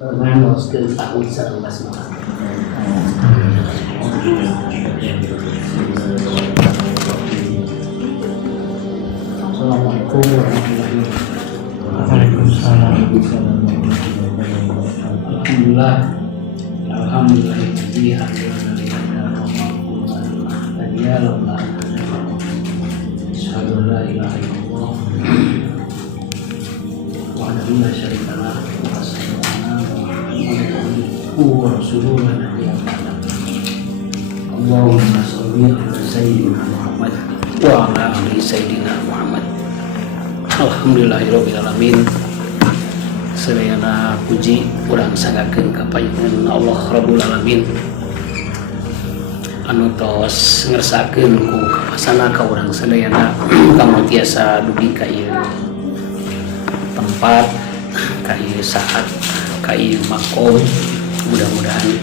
nganggoskeun tahun sareng basmalah. Assalamualaikum warahmatullahi wabarakatuh. Waalaikumsalam. Alhamdulillah. Alhamdulillah ini hadiran tadiya laula asyhadu an la ilaha illallah wa anna la syarika lah wa asyhadu anna muhammadan abduhu wa rasuluhu la nabiyya ba'da. Allahumma shalli ala sayyidina Muhammad wa ala ali sayyidina Muhammad. Alhamdulillahirabbil alamin. Sadayana puji urang sanggakeun ka panjenengan Allah Rabbul Alamin anu tos ngersakakeun ku kapasana ka urang sadayana kanggo tiasa dugi ka ieu tempat, ka ieu saat, ka ieu makom. Mudah-mudahan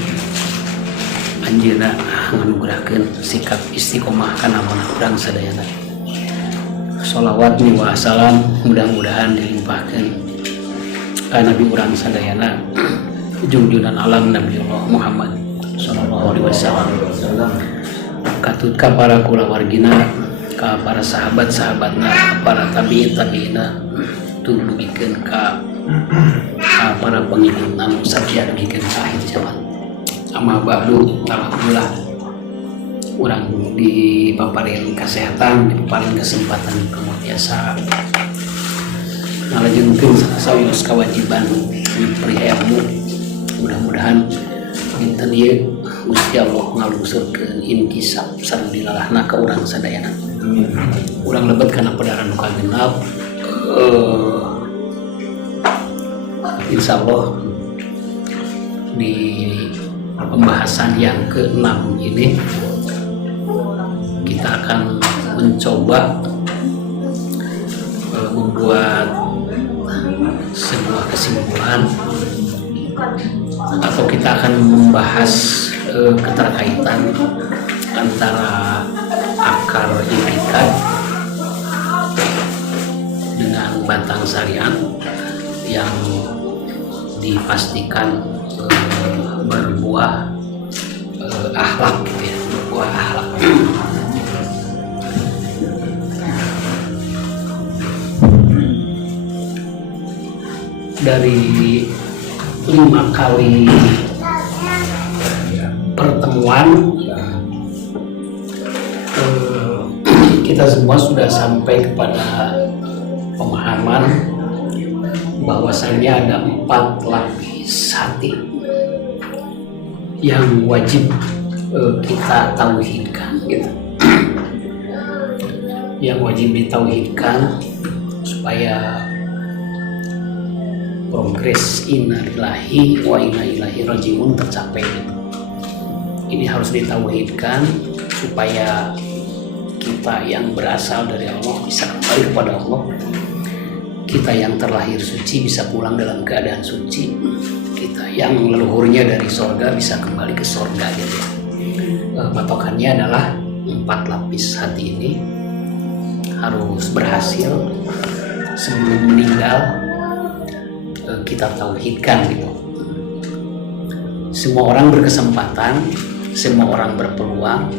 anjeunna nganugrahkeun sikap istiqomah kana amanah urang sadayana. Sholawat wa salam mudah-mudahan dilimpahkeun ka Nabi urang sadayana junjunan alam Nabi Allah Muhammad sallallahu alaihi wasallam, katut ka para kulawargina, ka para sahabat-sahabatna, para tabi'in-tabi'ina, dugikeun ka para pengikut anu satya dugikeun ka akhir zaman. Amma ba'du, alhamdulillah urang dipaparin kesehatan, dipaparin kesempatan kemudiasa ngalajengkeun sawios kewajiban memperi ilmu. Mudah-mudahan dinten ieu Gusti Allah ngalungsurkeun inkisab sareng dilalahna ka urang sadayana. Urang lebet kana padaran nu kagenep. Insyaallah di pembahasan yang ke-6 ini kita akan mencoba membuat sebuah kesimpulan atau kita akan membahas keterkaitan antara akar itikad dengan batang syariat yang dipastikan berbuah akhlak gitu ya, berbuah akhlak. Dari 5 kali pertemuan kita semua sudah sampai kepada pemahaman bahwasannya ada 4 lapis hati yang wajib kita tauhidkan gitu. Yang wajib ditauhidkan supaya progres inna lillahi wa inna ilaihi rajiun tercapai gitu. Ini harus ditauhidkan supaya kita yang berasal dari Allah bisa kembali kepada Allah, kita yang terlahir suci bisa pulang dalam keadaan suci, kita yang leluhurnya dari sorga bisa kembali ke sorga gitu. Patokannya adalah 4 lapis hati ini harus berhasil sebelum meninggal kita tauhidkan gitu. Semua orang berkesempatan, semua orang berpeluang.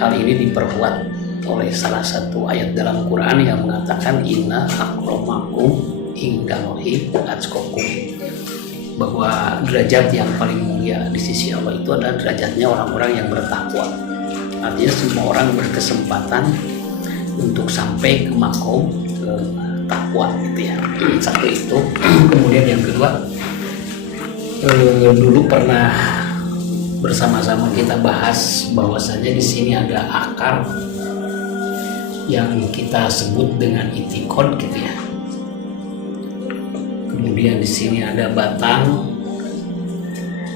Hal ini diperkuat oleh salah satu ayat dalam Quran yang mengatakan inna akramakum indallahi atqakum, bahwa derajat yang paling mulia di sisi Allah itu adalah derajatnya orang-orang yang bertakwa. Artinya semua orang berkesempatan untuk sampai ke makom takwa gitu ya. Satu itu. Kemudian yang kedua, dulu pernah bersama-sama kita bahas bahwasanya di sini ada akar yang kita sebut dengan itikad gitu ya. Kemudian di sini ada batang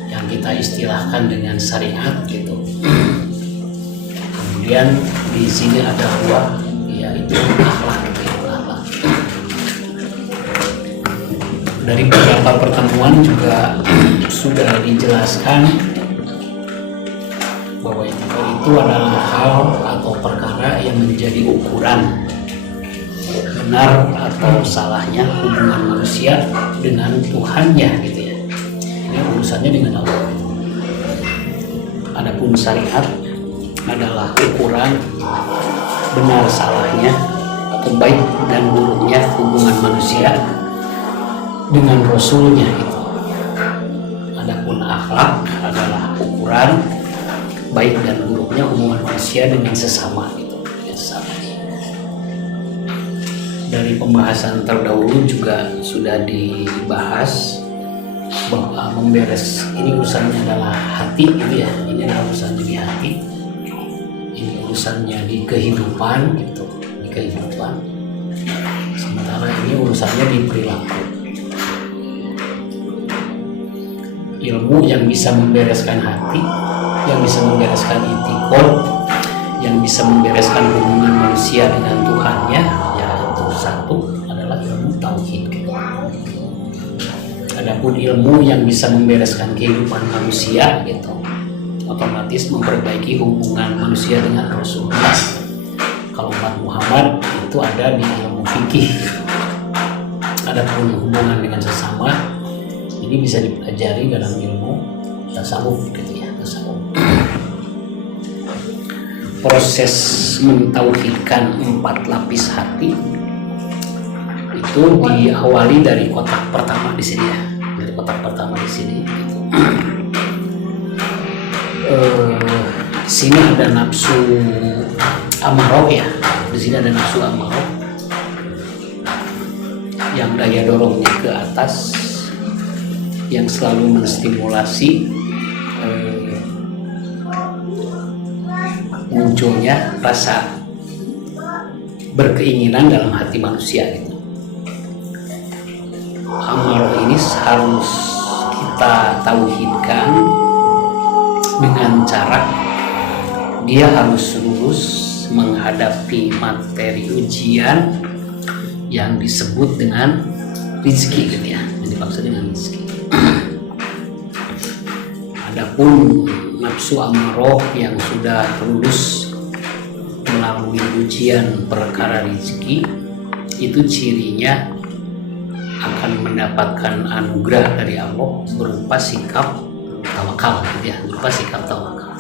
yang kita istilahkan dengan syariat gitu. Kemudian di sini ada buah, yaitu akhlak gitu ya. Dari beberapa pertemuan juga sudah dijelaskan bahwa itu adalah hal atau perkara yang menjadi ukuran benar atau salahnya hubungan manusia dengan Tuhannya gitu ya. Ini urusannya dengan Allah. Adapun syariat adalah ukuran benar salahnya atau baik dan buruknya hubungan manusia dengan Rasulnya itu. Adapun akhlak adalah ukuran baik dan buruknya hubungan manusia dengan sesama itu. Dari pembahasan terdahulu juga sudah dibahas bahwa memberes ini urusannya adalah hati gitu ya. Ini adalah urusannya di hati. Ini urusannya di kehidupan gitu, di kehidupan. Sementara ini urusannya di perilaku. Ilmu yang bisa membereskan hati, yang bisa membereskan itikad, yang bisa membereskan hubungan manusia dengan Tuhannya, yaitu satu adalah ilmu tauhid. Adapun ilmu yang bisa membereskan kehidupan manusia gitu, otomatis memperbaiki hubungan manusia dengan Rasulullah. Kalau umat Muhammad itu ada di ilmu fikih. Adapun hubungan dengan sesama ini bisa dipelajari dalam ilmu tasawuf gitu ya, tasawuf. Proses mentauhidkan 4 lapis hati itu diawali dari kotak pertama di sini ya, dari kotak pertama di sini. Gitu. Di sini ada nafsu amarah ya, di sini ada nafsu amarah yang daya dorongnya ke atas, yang selalu menstimulasi munculnya rasa berkeinginan dalam hati manusia gitu. Amarah ini harus kita tauhidkan dengan cara dia harus lulus menghadapi materi ujian yang disebut dengan rizki gitu ya, yang dimaksud dengan rizki. Adapun nafsu amarah yang sudah lulus melalui ujian perkara rizki, itu cirinya akan mendapatkan anugerah dari Allah berupa sikap tawakal gitu ya, berupa sikap tawakal.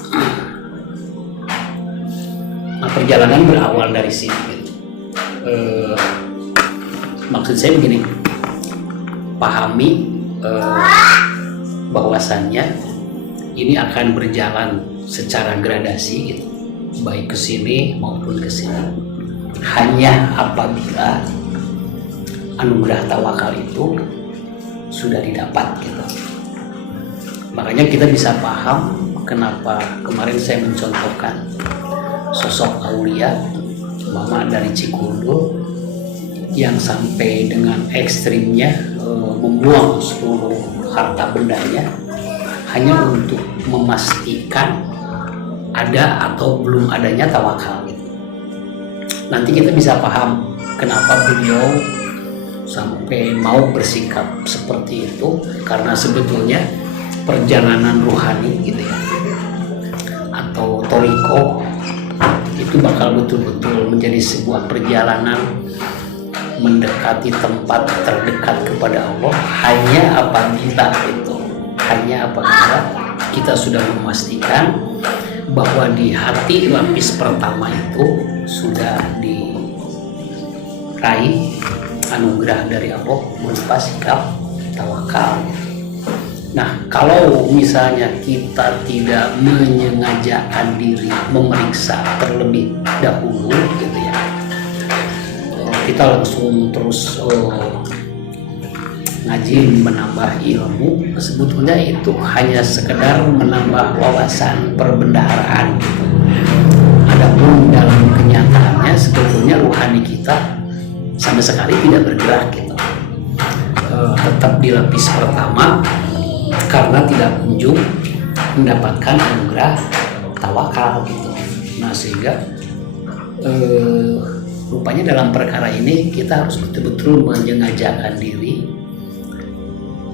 Nah, perjalanan berawal dari sini gitu. Maksud saya begini, pahami bahwasannya ini akan berjalan secara gradasi gitu, baik ke sini maupun ke sini. Hanya apabila anugerah tawakal itu sudah didapat gitu. Makanya kita bisa paham kenapa kemarin saya mencontohkan sosok aulia mama dari Cikundul yang sampai dengan ekstrimnya membuang seluruh harta bendanya hanya untuk memastikan ada atau belum adanya tawakal gitu. Nanti kita bisa paham kenapa beliau sampai mau bersikap seperti itu, karena sebetulnya perjalanan ruhani gitu ya, atau toriko itu bakal betul-betul menjadi sebuah perjalanan mendekati tempat terdekat kepada Allah hanya apabila kita sudah memastikan bahwa di hati lapis pertama itu sudah diraih anugerah dari Allah berupa sikap tawakal. Nah, kalau misalnya kita tidak menyengajakan diri memeriksa terlebih dahulu gitu ya, kita langsung terus ngaji menambah ilmu, sebetulnya itu hanya sekedar menambah wawasan perbendaharaan gitu. Adapun dalam kenyataannya sebetulnya ruhani kita sama sekali tidak bergerak gitu, tetap di lapis pertama karena tidak kunjung mendapatkan anugerah tawakal gitu. Nah, sehingga rupanya dalam perkara ini kita harus betul-betul menyengajakan diri,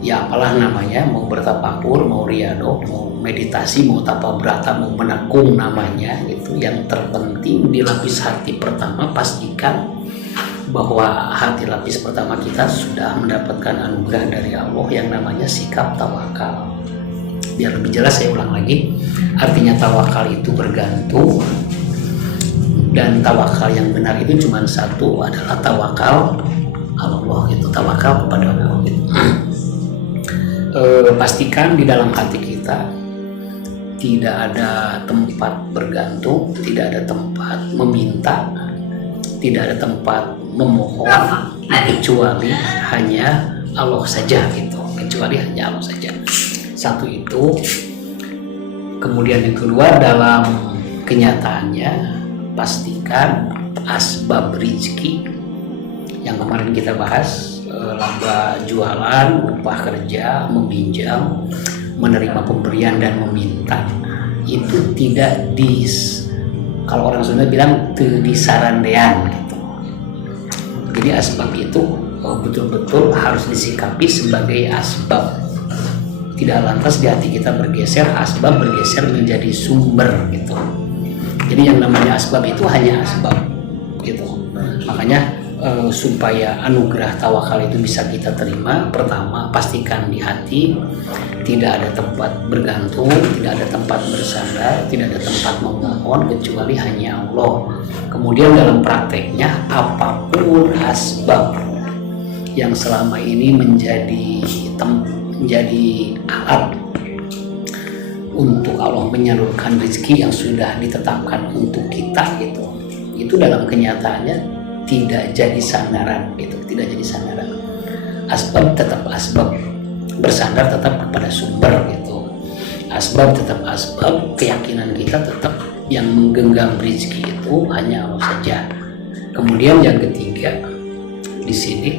ya apalah namanya, mau bertapakur, mau riado, mau meditasi, mau tapa brata, mau menakung namanya, itu yang terpenting di lapis hati pertama pastikan bahwa hati lapis pertama kita sudah mendapatkan anugerah dari Allah yang namanya sikap tawakal. Biar lebih jelas saya ulang lagi, artinya tawakal itu bergantung, dan tawakal yang benar itu cuma satu, adalah tawakal Allah gitu, tawakal kepada Allah gitu. Pastikan di dalam hati kita tidak ada tempat bergantung, tidak ada tempat meminta, tidak ada tempat memohon, kecuali hanya Allah saja gitu, kecuali hanya Allah saja. Satu itu. Kemudian yang kedua, dalam kenyataannya pastikan asbab rezeki yang kemarin kita bahas, laba jualan, upah kerja, meminjam, menerima pemberian dan meminta, itu tidak kalau orang Sunda bilang disarandean gitu. Jadi asbab itu betul-betul harus disikapi sebagai asbab. Tidak lantas di hati kita bergeser, asbab bergeser menjadi sumber gitu. Jadi yang namanya asbab itu hanya asbab gitu. Makanya supaya anugerah tawakal itu bisa kita terima, pertama pastikan di hati tidak ada tempat bergantung, tidak ada tempat bersandar, tidak ada tempat memohon kecuali hanya Allah. Kemudian dalam prakteknya, apapun asbab yang selama ini menjadi alat untuk Allah menyalurkan rezeki yang sudah ditetapkan untuk kita gitu, itu dalam kenyataannya tidak jadi sandaran gitu, tidak jadi sandaran. Asbab tetap asbab, bersandar tetap kepada sumber gitu. Asbab tetap asbab, keyakinan kita tetap yang menggenggam rezeki itu hanya Allah saja. Kemudian yang ketiga di sini,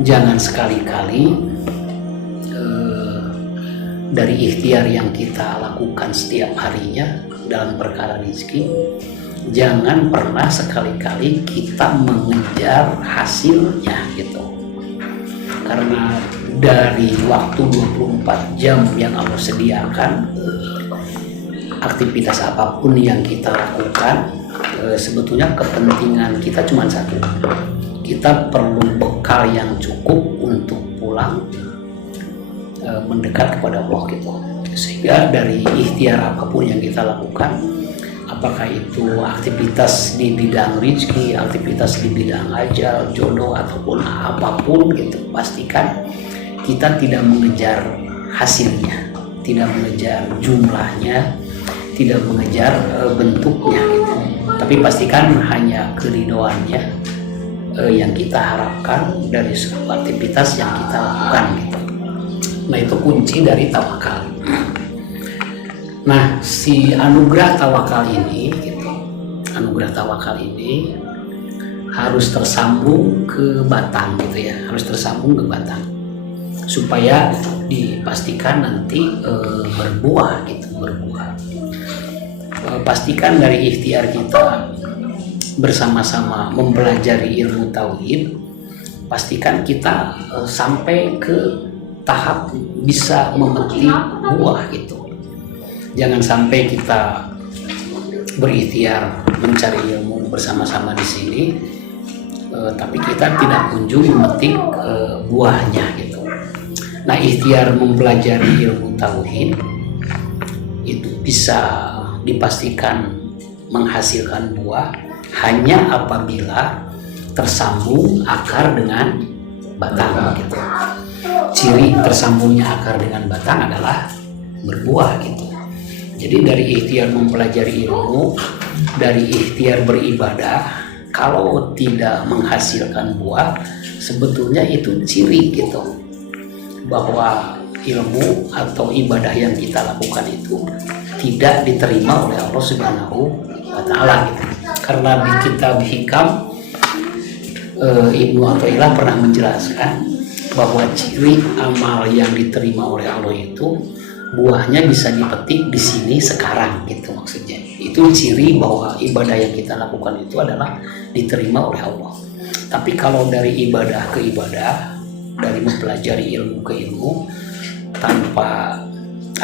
jangan sekali-kali dari ikhtiar yang kita lakukan setiap harinya dalam perkara rezeki, jangan pernah sekali-kali kita mengejar hasilnya gitu. Karena dari waktu 24 jam yang Allah sediakan, aktivitas apapun yang kita lakukan, sebetulnya kepentingan kita cuma satu. Kita perlu bekal yang cukup untuk pulang mendekat kepada Allah gitu. Sehingga dari ikhtiar apapun yang kita lakukan, apakah itu aktivitas di bidang rezeki, aktivitas di bidang ajal, jodoh, ataupun apapun gitu, pastikan kita tidak mengejar hasilnya, tidak mengejar jumlahnya, tidak mengejar bentuknya gitu. Tapi pastikan hanya keridhoannya yang kita harapkan dari sebuah aktivitas yang kita lakukan gitu. Nah, itu kunci dari tawakal. Nah, si anugerah tawakal ini gitu, anugerah tawakal ini harus tersambung ke batang gitu ya, harus tersambung ke batang supaya dipastikan nanti berbuah gitu, berbuah. Pastikan dari ikhtiar kita bersama-sama mempelajari ilmu tauhid, pastikan kita sampai ke tahap bisa memetik buah gitu. Jangan sampai kita berikhtiar mencari ilmu bersama-sama di sini, tapi kita tidak kunjung memetik buahnya gitu. Nah, ikhtiar mempelajari ilmu tauhid itu bisa dipastikan menghasilkan buah hanya apabila tersambung akar dengan batang gitu. Ciri tersambungnya akar dengan batang adalah berbuah gitu. Jadi dari ikhtiar mempelajari ilmu, dari ikhtiar beribadah, kalau tidak menghasilkan buah, sebetulnya itu ciri gitu bahwa ilmu atau ibadah yang kita lakukan itu tidak diterima oleh Allah Subhanahu wa Ta'ala gitu. Karena di kitab Hikam, Ibnu Athaillah pernah menjelaskan bahwa ciri amal yang diterima oleh Allah itu buahnya bisa dipetik di sini sekarang gitu maksudnya. Itu ciri bahwa ibadah yang kita lakukan itu adalah diterima oleh Allah. Tapi kalau dari ibadah ke ibadah, dari mempelajari ilmu ke ilmu tanpa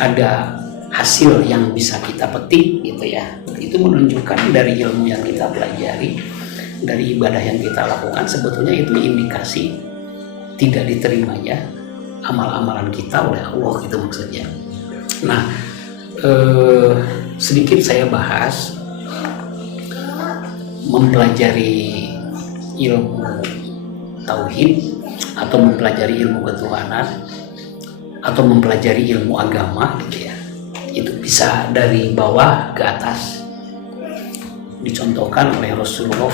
ada hasil yang bisa kita petik gitu ya, itu menunjukkan dari ilmu yang kita pelajari dari ibadah yang kita lakukan, sebetulnya itu indikasi tidak diterimanya amal-amalan kita oleh Allah, gitu maksudnya. Nah, sedikit saya bahas mempelajari ilmu tauhid atau mempelajari ilmu ketuhanan atau mempelajari ilmu agama gitu ya. Itu bisa dari bawah ke atas. Dicontohkan oleh Rasulullah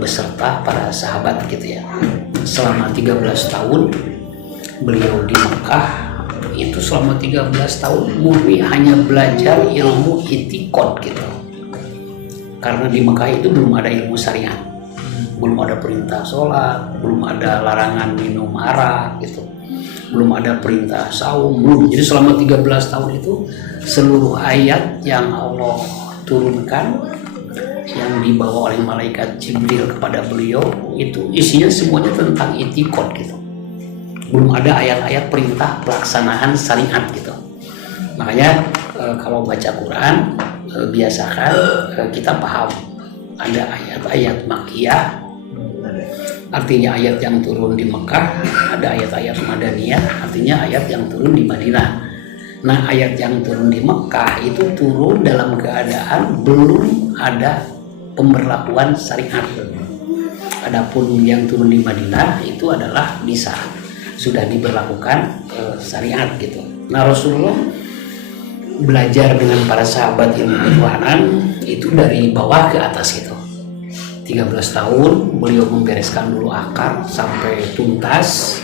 beserta para sahabat gitu ya. Selama 13 tahun beliau di Mekah, itu selama 13 tahun murni hanya belajar ilmu itikad gitu. Karena di Mekah itu belum ada ilmu syariat, belum ada perintah sholat, belum ada larangan minum arak gitu, belum ada perintah saum, belum. Jadi selama 13 tahun itu seluruh ayat yang Allah turunkan, yang dibawa oleh malaikat Jibril kepada beliau, itu isinya semuanya tentang itikad gitu. Belum ada ayat-ayat perintah pelaksanaan syariat gitu. Makanya kalau baca Quran, biasakan kita paham ada ayat-ayat Makkiyah, artinya ayat yang turun di Mekah, ada ayat-ayat Madaniyah, artinya ayat yang turun di Madinah. Nah, ayat yang turun di Mekah itu turun dalam keadaan belum ada pemberlakuan syariat. Adapun yang turun di Madinah itu adalah bisa sudah diberlakukan syariat gitu. Nah, Rasulullah belajar dengan para sahabat ilmu ketuhanan itu dari bawah ke atas gitu. 13 tahun beliau membereskan dulu akar sampai tuntas.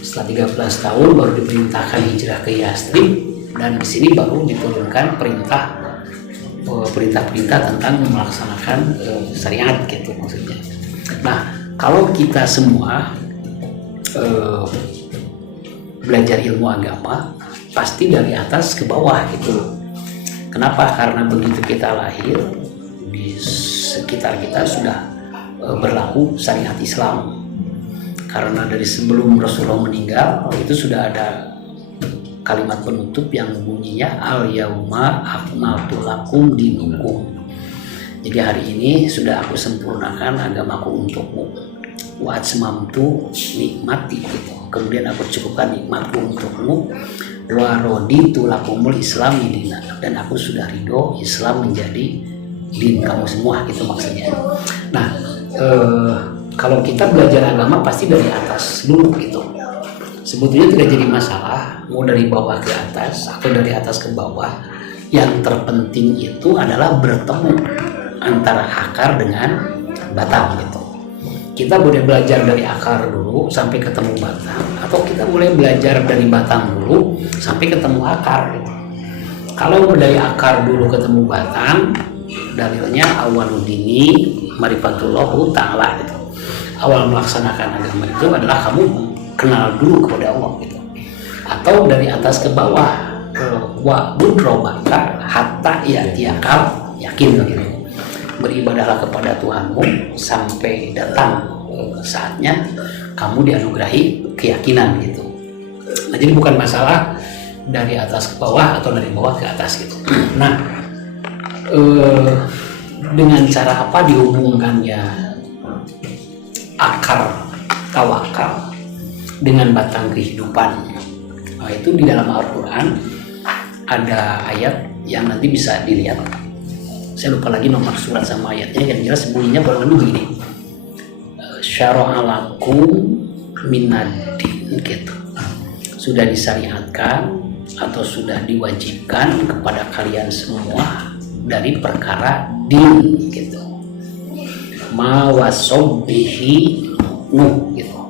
Setelah 13 tahun baru diperintahkan hijrah ke Yastrib, dan di sini baru diturunkan perintah-perintah tentang melaksanakan syariat gitu maksudnya. Nah, kalau kita semua belajar ilmu agama pasti dari atas ke bawah gitu. Kenapa? Karena begitu kita lahir, di sekitar kita sudah berlaku syariat Islam. Karena dari sebelum Rasulullah meninggal itu sudah ada kalimat penutup yang bunyinya al-yauma akmaltu lakum dinukum. Jadi hari ini sudah aku sempurnakan agamaku untukmu. Wa atmamtu nikmati gitu. Kemudian aku cukupkan nikmatku untukmu. Wa raditu lakumul islami dina, dan aku sudah ridho Islam menjadi din kamu semua gitu maksudnya. Nah, kalau kita belajar agama pasti dari atas dulu gitu. Sebetulnya tidak jadi masalah mau dari bawah ke atas atau dari atas ke bawah. Yang terpenting itu adalah bertemu antara akar dengan batang gitu. Kita boleh belajar dari akar dulu sampai ketemu batang, atau kita boleh belajar dari batang dulu sampai ketemu akar gitu. Kalau dari akar dulu ketemu batang, dalilnya awaludini marifatullahu ta'ala gitu. Awal melaksanakan agama itu adalah kamu kenal dulu kepada Allah gitu. Atau dari atas ke bawah, wa'bud rabbaka hatta ya'tiyakal yakin gitu. Beribadahlah kepada Tuhanmu sampai datang saatnya kamu dianugerahi keyakinan gitu. Nah, jadi bukan masalah dari atas ke bawah atau dari bawah ke atas gitu. Nah, dengan cara apa dihubungkannya akar tawakal dengan batang kehidupan? Nah, itu di dalam Al-Quran ada ayat yang nanti bisa dilihat. Saya lupa lagi nomor surat sama ayatnya, yang jelas bunyinya kurang lebih begini. Syara'alakum minad-din gitu. Sudah disyariatkan atau sudah diwajibkan kepada kalian semua dari perkara din gitu. Ma wasobbihi Nuh gitu.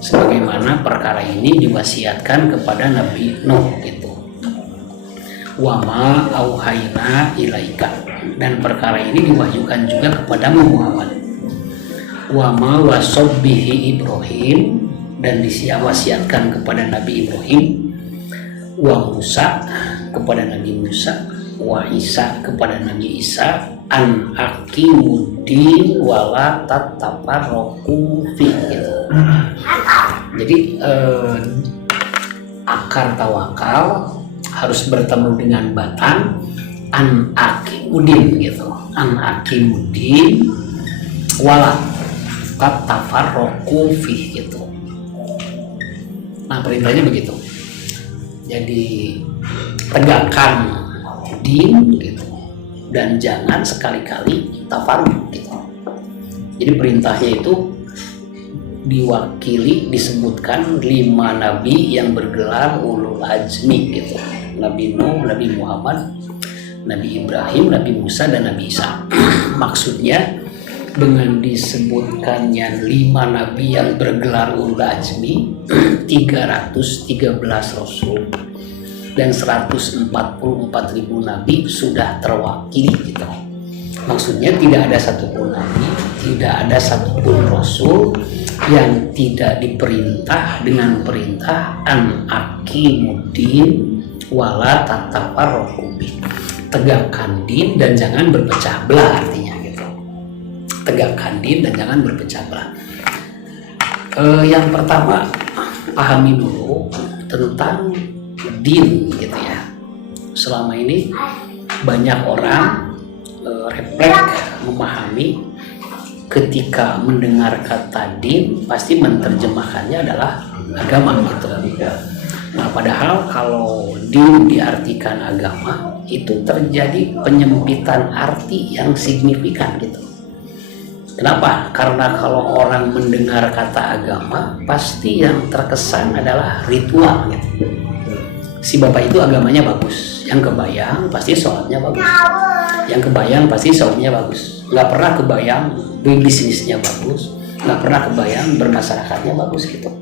Sebagaimana perkara ini diwasiatkan kepada Nabi Nuh gitu. Wa ma auhayna ilaika, dan perkara ini diwahyukan juga kepada Muhammad. Wa ma wasobbihi Ibrahim, dan diwasiatkan kepada Nabi Ibrahim. Wa Musa, kepada Nabi Musa. Wa Isa, kepada Nabi Isa. An aqimuddin wala tatafarraqu fi gitu. Jadi akar tawakal harus bertemu dengan batang an aqimuddin gitu. An aqimuddin wala tafarraqu fi gitu. Nah, perintahnya begitu. Jadi tegakkan din gitu, dan jangan sekali-kali tafarruq gitu. Jadi perintahnya itu diwakili, disebutkan 5 nabi yang bergelar ulul azmi gitu. Nabi Nuh, Nabi Muhammad, Nabi Ibrahim, Nabi Musa, dan Nabi Isa. Maksudnya dengan disebutkannya 5 nabi yang bergelar ulul azmi, 313 rasul dan 144.000 nabi sudah terwakili gitu. Maksudnya tidak ada satupun nabi, tidak ada satupun rasul yang tidak diperintah dengan perintah an aqimuddin wala tatafarraqu fi. Tegakkan din dan jangan berpecah belah, artinya gitu. Tegakkan din dan jangan berpecah belah. Yang pertama, pahami dulu tentang din gitu ya. Selama ini banyak orang refleks memahami, ketika mendengar kata din pasti menerjemahkannya adalah agama gitu. Nah, padahal kalau din diartikan agama, itu terjadi penyempitan arti yang signifikan gitu. Kenapa? Karena kalau orang mendengar kata agama, pasti yang terkesan adalah ritual gitu. Si bapak itu agamanya bagus, yang kebayang pasti sholatnya bagus, yang kebayang pasti saumnya bagus, nggak pernah kebayang bisnisnya bagus, nggak pernah kebayang bermasyarakatnya bagus gitu.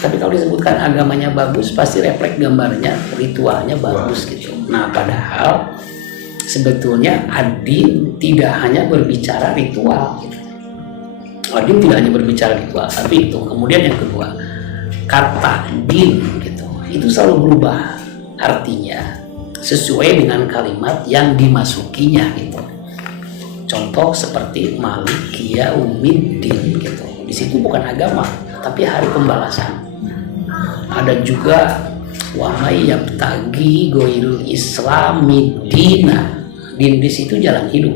Tapi kalau disebutkan agamanya bagus, pasti refleks gambarnya, ritualnya bagus gitu. Nah, padahal sebetulnya ad-din tidak hanya berbicara ritual gitu. Ad-din tidak hanya berbicara ritual, tapi itu. Kemudian yang kedua, kata din gitu, itu selalu berubah artinya sesuai dengan kalimat yang dimasukinya gitu. Contoh seperti Malik Yaumiddin gitu. Di situ bukan agama, tapi hari pembalasan. Ada juga wa may yabtaghi ghairul islami dina. Din di situ jalan hidup.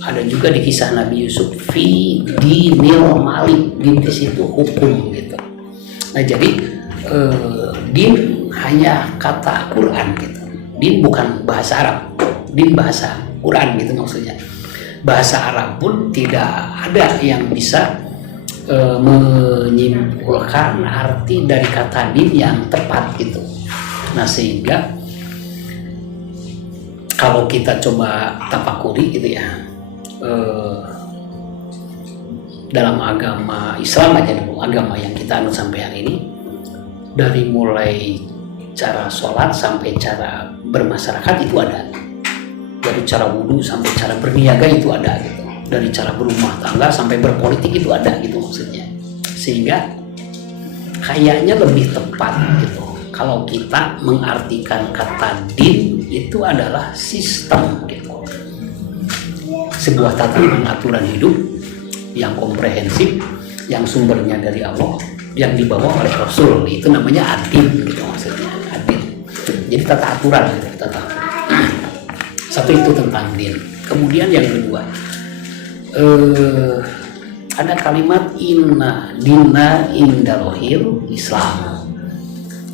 Ada juga di kisah Nabi Yusuf fi dinil malik. Din di situ hukum gitu. Nah, jadi din hanya kata Quran gitu. Din bukan bahasa Arab. Din bahasa Quran gitu maksudnya. Bahasa Arab pun tidak ada yang bisa menyimpulkan arti dari kata din yang tepat gitu. Nah, sehingga kalau kita coba tafakuri gitu ya, dalam agama Islam aja dulu, agama yang kita anut sampai hari ini, dari mulai cara sholat sampai cara bermasyarakat itu ada, dari cara wudhu sampai cara berniaga itu ada gitu, dari cara berumah tangga sampai berpolitik itu ada gitu maksudnya. Sehingga kayaknya lebih tepat gitu kalau kita mengartikan kata din itu adalah sistem gitu, sebuah tatanan aturan hidup yang komprehensif, yang sumbernya dari Allah, yang dibawa oleh Rasul. Itu namanya ad-din gitu maksudnya, ad-din. Jadi tata aturan gitu, tata. Satu itu tentang din. Kemudian yang kedua, ada kalimat inna dina indalohil Islam.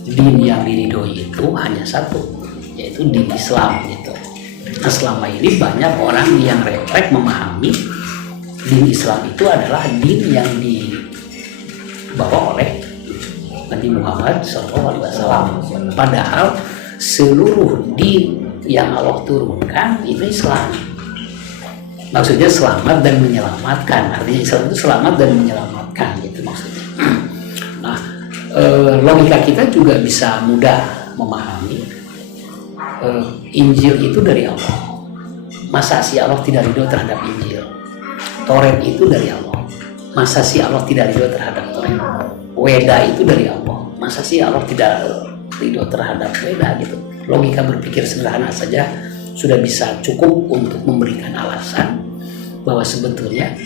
Din yang diridhoi itu hanya satu, yaitu din Islam gitu. Nah, selama ini banyak orang yang refleks memahami din Islam itu adalah din yang dibawa oleh Nabi Muhammad SAW. Padahal seluruh din yang Allah turunkan itu Islam. Maksudnya selamat dan menyelamatkan. Artinya Islam itu selamat dan menyelamatkan gitu maksudnya. Nah, logika kita juga bisa mudah memahami. Injil itu dari Allah. Masa si Allah tidak ridho terhadap Injil? Taurat itu dari Allah. Masa si Allah tidak ridho terhadap Taurat? Weda itu dari Allah. Masa si Allah tidak ridho terhadap Weda gitu? Logika berpikir sederhana saja sudah bisa cukup untuk memberikan alasan bahwa sebetulnya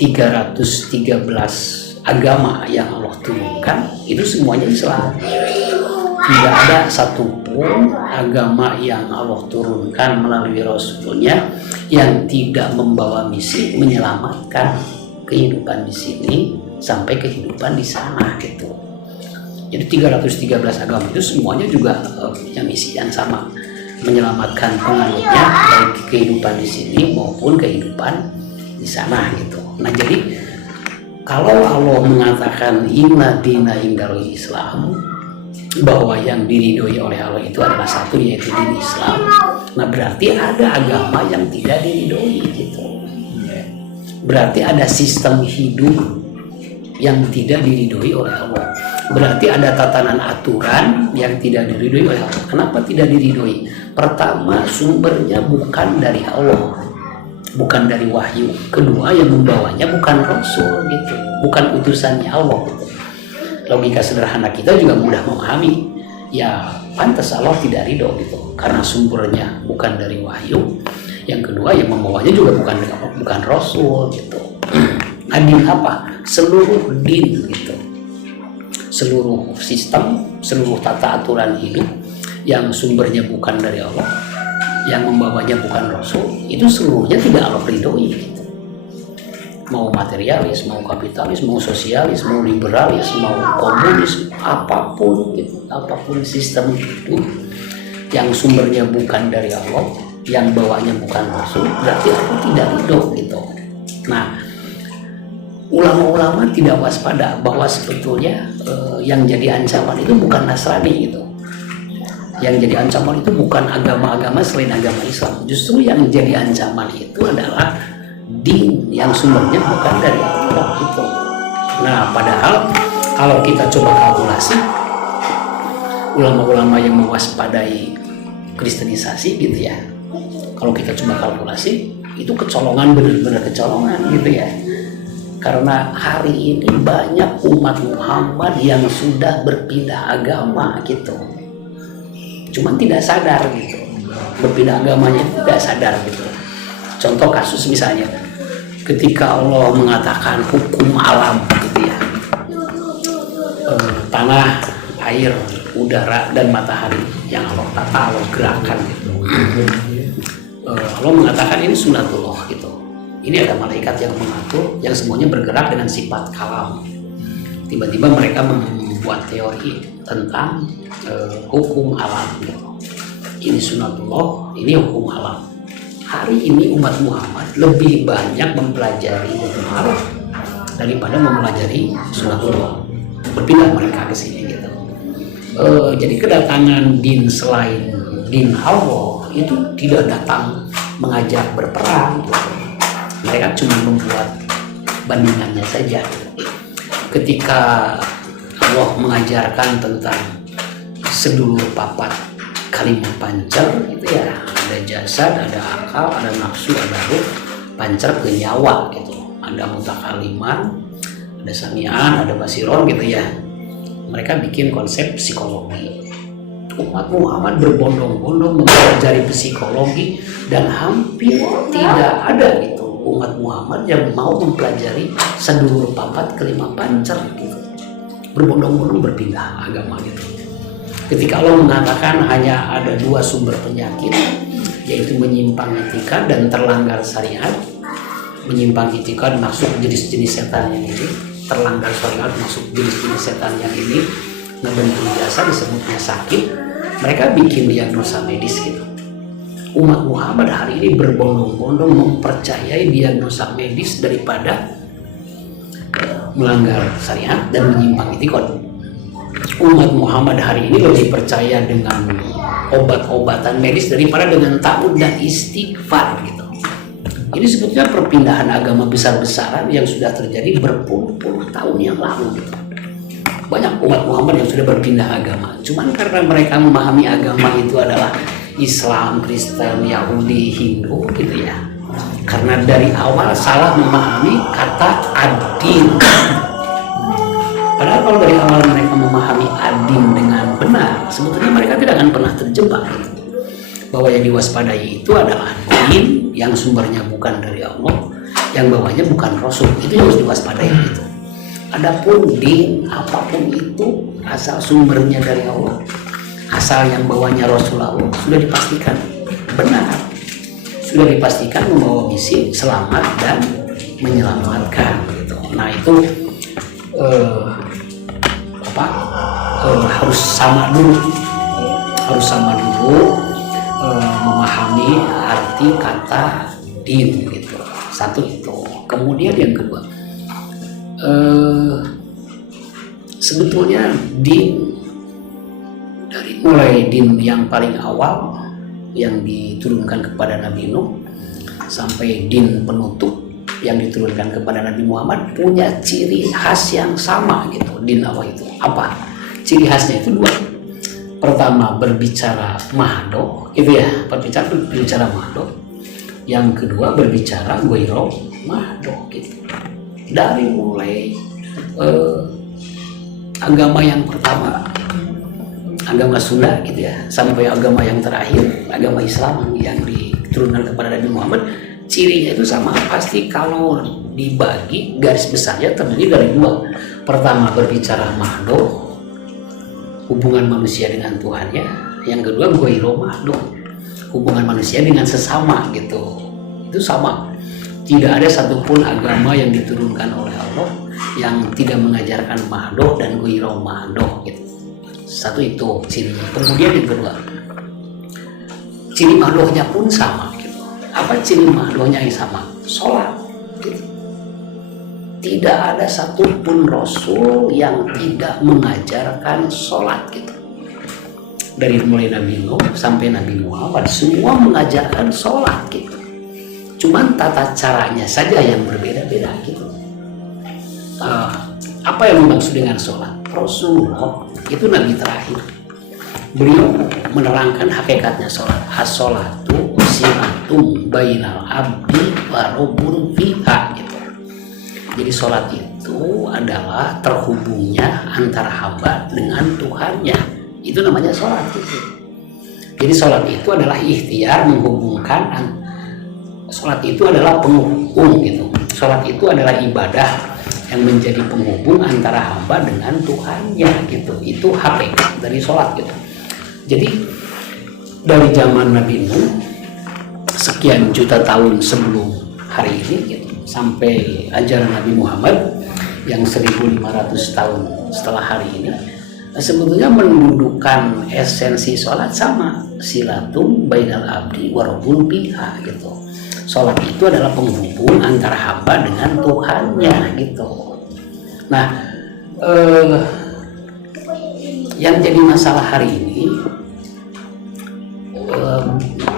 313 agama yang Allah turunkan itu semuanya Islam. Tidak ada satupun apapun agama yang Allah turunkan melalui Rasulnya yang tidak membawa misi menyelamatkan kehidupan di sini sampai kehidupan di sana gitu. Jadi 313 agama itu semuanya juga punya misi yang sama, menyelamatkan penganutnya baik kehidupan di sini maupun kehidupan di sana gitu. Nah jadi kalau Allah mengatakan inna dina indal Islam, bahwa yang diridhoi oleh Allah itu adalah satu, yaitu din Islam, nah berarti ada agama yang tidak diridhoi gitu. Berarti ada sistem hidup yang tidak diridhoi oleh Allah. Berarti ada tatanan aturan yang tidak diridhoi oleh Allah. Kenapa tidak diridhoi? Pertama, sumbernya bukan dari Allah, bukan dari wahyu. Kedua, yang membawanya bukan Rasul gitu, bukan utusannya Allah gitu. Logika sederhana kita juga mudah memahami. Ya pantas Allah tidak ridho gitu, karena sumbernya bukan dari wahyu. Yang kedua, yang membawanya juga bukan Rasul gitu. Nah, din apa? Seluruh din gitu, seluruh sistem, seluruh tata aturan hidup yang sumbernya bukan dari Allah, yang membawanya bukan Rasul, itu seluruhnya tidak Allah ridhoi gitu. Mau materialis, mau kapitalis, mau sosialis, mau liberalis, mau komunis, apapun gitu, apapun sistem hidup yang sumbernya bukan dari Allah, yang bawanya bukan Rasul, berarti Allah tidak ridho gitu. Nah, ulama-ulama tidak waspada bahwa sebetulnya yang jadi ancaman itu bukan Nasrani gitu. Yang jadi ancaman itu bukan agama-agama selain agama Islam. Justru yang jadi ancaman itu adalah din yang sumbernya bukan dari Allah gitu. Nah, padahal kalau kita coba kalkulasi, ulama-ulama yang mewaspadai kristenisasi gitu ya, kalau kita coba kalkulasi, itu kecolongan, benar-benar kecolongan gitu ya. Karena hari ini banyak umat Muhammad yang sudah berpindah agama gitu, cuman tidak sadar gitu, berpindah agamanya tidak sadar gitu. Contoh kasus misalnya, ketika Allah mengatakan hukum alam gitu ya, tanah, air, udara, dan matahari yang Allah tata, Allah gerakan gitu. Allah mengatakan ini sunatullah gitu. Ini ada malaikat yang mengatur, yang semuanya bergerak dengan sifat kalam. Tiba-tiba mereka membuat teori tentang hukum alam gitu. Ini sunatullah, ini hukum alam. Hari ini umat Muhammad lebih banyak mempelajari hukum alam daripada mempelajari sunatullah. Berpindah mereka ke sini gitu. Jadi kedatangan din selain din Allah itu tidak datang mengajak berperang gitu. Mereka cuma membuat bandingannya saja. Ketika Allah mengajarkan tentang sedulur papat kalimat pancer gitu ya, ada jasad, ada akal, ada nafsu, ada ruh, pancer ke nyawa gitu, ada mutakaliman, ada samian, ada basiron gitu ya. Mereka bikin konsep psikologi. Umat Muhammad berbondong-bondong mempelajari psikologi, dan hampir tidak ada gitu umat Muhammad yang mau mempelajari sedulur papat kelima pancer gitu. Berbondong-bondong berpindah agama gitu. Ketika Allah mengatakan hanya ada dua sumber penyakit, yaitu menyimpang etika dan terlanggar syariat. Menyimpang etika masuk jenis-jenis setan yang ini, terlanggar syariat masuk jenis-jenis setan yang ini, ngebentuk jasa disebutnya sakit. Mereka bikin diagnosa medis gitu. Umat Muhammad hari ini berbondong-bondong mempercayai diagnosa medis daripada melanggar syariat dan menyimpang etika. Umat Muhammad hari ini lebih percaya dengan obat-obatan medis daripada dengan ta'awud dan istighfar gitu. Ini sebetulnya perpindahan agama besar-besaran yang sudah terjadi berpuluh-puluh tahun yang lalu gitu. Banyak umat Muhammad yang sudah berpindah agama, cuman karena mereka memahami agama itu adalah Islam, Kristen, Yahudi, Hindu gitu ya. Karena dari awal salah memahami kata adil. Padahal kalau dari awal mereka memahami adil dengan benar, sebetulnya mereka tidak akan pernah terjebak gitu. Bahwa yang diwaspadai itu adalah din yang sumbernya bukan dari Allah, yang bawahnya bukan Rasul. Itu yang harus diwaspadai gitu. Adapun din apapun itu asal sumbernya dari Allah, asal yang bawanya Rasulullah sudah dipastikan benar, sudah dipastikan membawa misi selamat dan menyelamatkan gitu. Nah itu harus sama dulu, memahami arti kata din gitu. Satu itu. Kemudian yang kedua, sebetulnya din dari mulai din yang paling awal yang diturunkan kepada Nabi Nuh sampai din penutup yang diturunkan kepada Nabi Muhammad punya ciri khas yang sama gitu. Din awal itu apa? Ciri khasnya itu dua. Pertama berbicara mahdoh, gitu ya, berbicara mahdoh. Yang kedua berbicara ghairah mahdoh gitu. Dari mulai agama yang pertama, agama Sunda gitu ya, sampai agama yang terakhir, agama Islam yang diturunkan kepada Nabi Muhammad, cirinya itu sama. Pasti kalau dibagi garis besarnya terdiri dari dua. Pertama berbicara mahdoh, hubungan manusia dengan Tuhannya. Yang kedua ghairah mahdoh, hubungan manusia dengan sesama gitu. Itu sama. Tidak ada satupun agama yang diturunkan oleh Allah yang tidak mengajarkan mahdoh dan ghairah mahdoh gitu. Satu itu cirinya. Kemudian yang kedua, ciri mahdohnya pun sama gitu. Apa ciri mahdohnya yang sama? Sholat gitu. Tidak ada satupun Rasul yang tidak mengajarkan sholat gitu. Dari mulai Nabi Nuh sampai Nabi Muhammad, semua mengajarkan sholat gitu. Cuman tata caranya saja yang berbeda-beda gitu. Apa yang dimaksud dengan sholat? Rasulullah itu Nabi terakhir. Beliau menerangkan hakikatnya sholat. As-sholatu silatum bainal abdi wa rabbul fiha gitu. Jadi sholat itu adalah terhubungnya antara hamba dengan Tuhannya. Itu namanya sholat gitu. Jadi sholat itu adalah ikhtiar menghubungkan. Sholat itu adalah penghubung gitu. Sholat itu adalah ibadah yang menjadi penghubung antara hamba dengan Tuhannya gitu. Itu hakikat dari sholat gitu. Jadi dari zaman Nabi Nuh sekian juta tahun sebelum hari ini gitu, sampai ajaran Nabi Muhammad yang 1500 tahun setelah hari ini, sebetulnya mendudukan esensi sholat sama, silatum bainal abdi wa rabbul biha gitu. Sholat itu adalah penghubung antara hamba dengan Tuhannya gitu. Nah, yang jadi masalah hari ini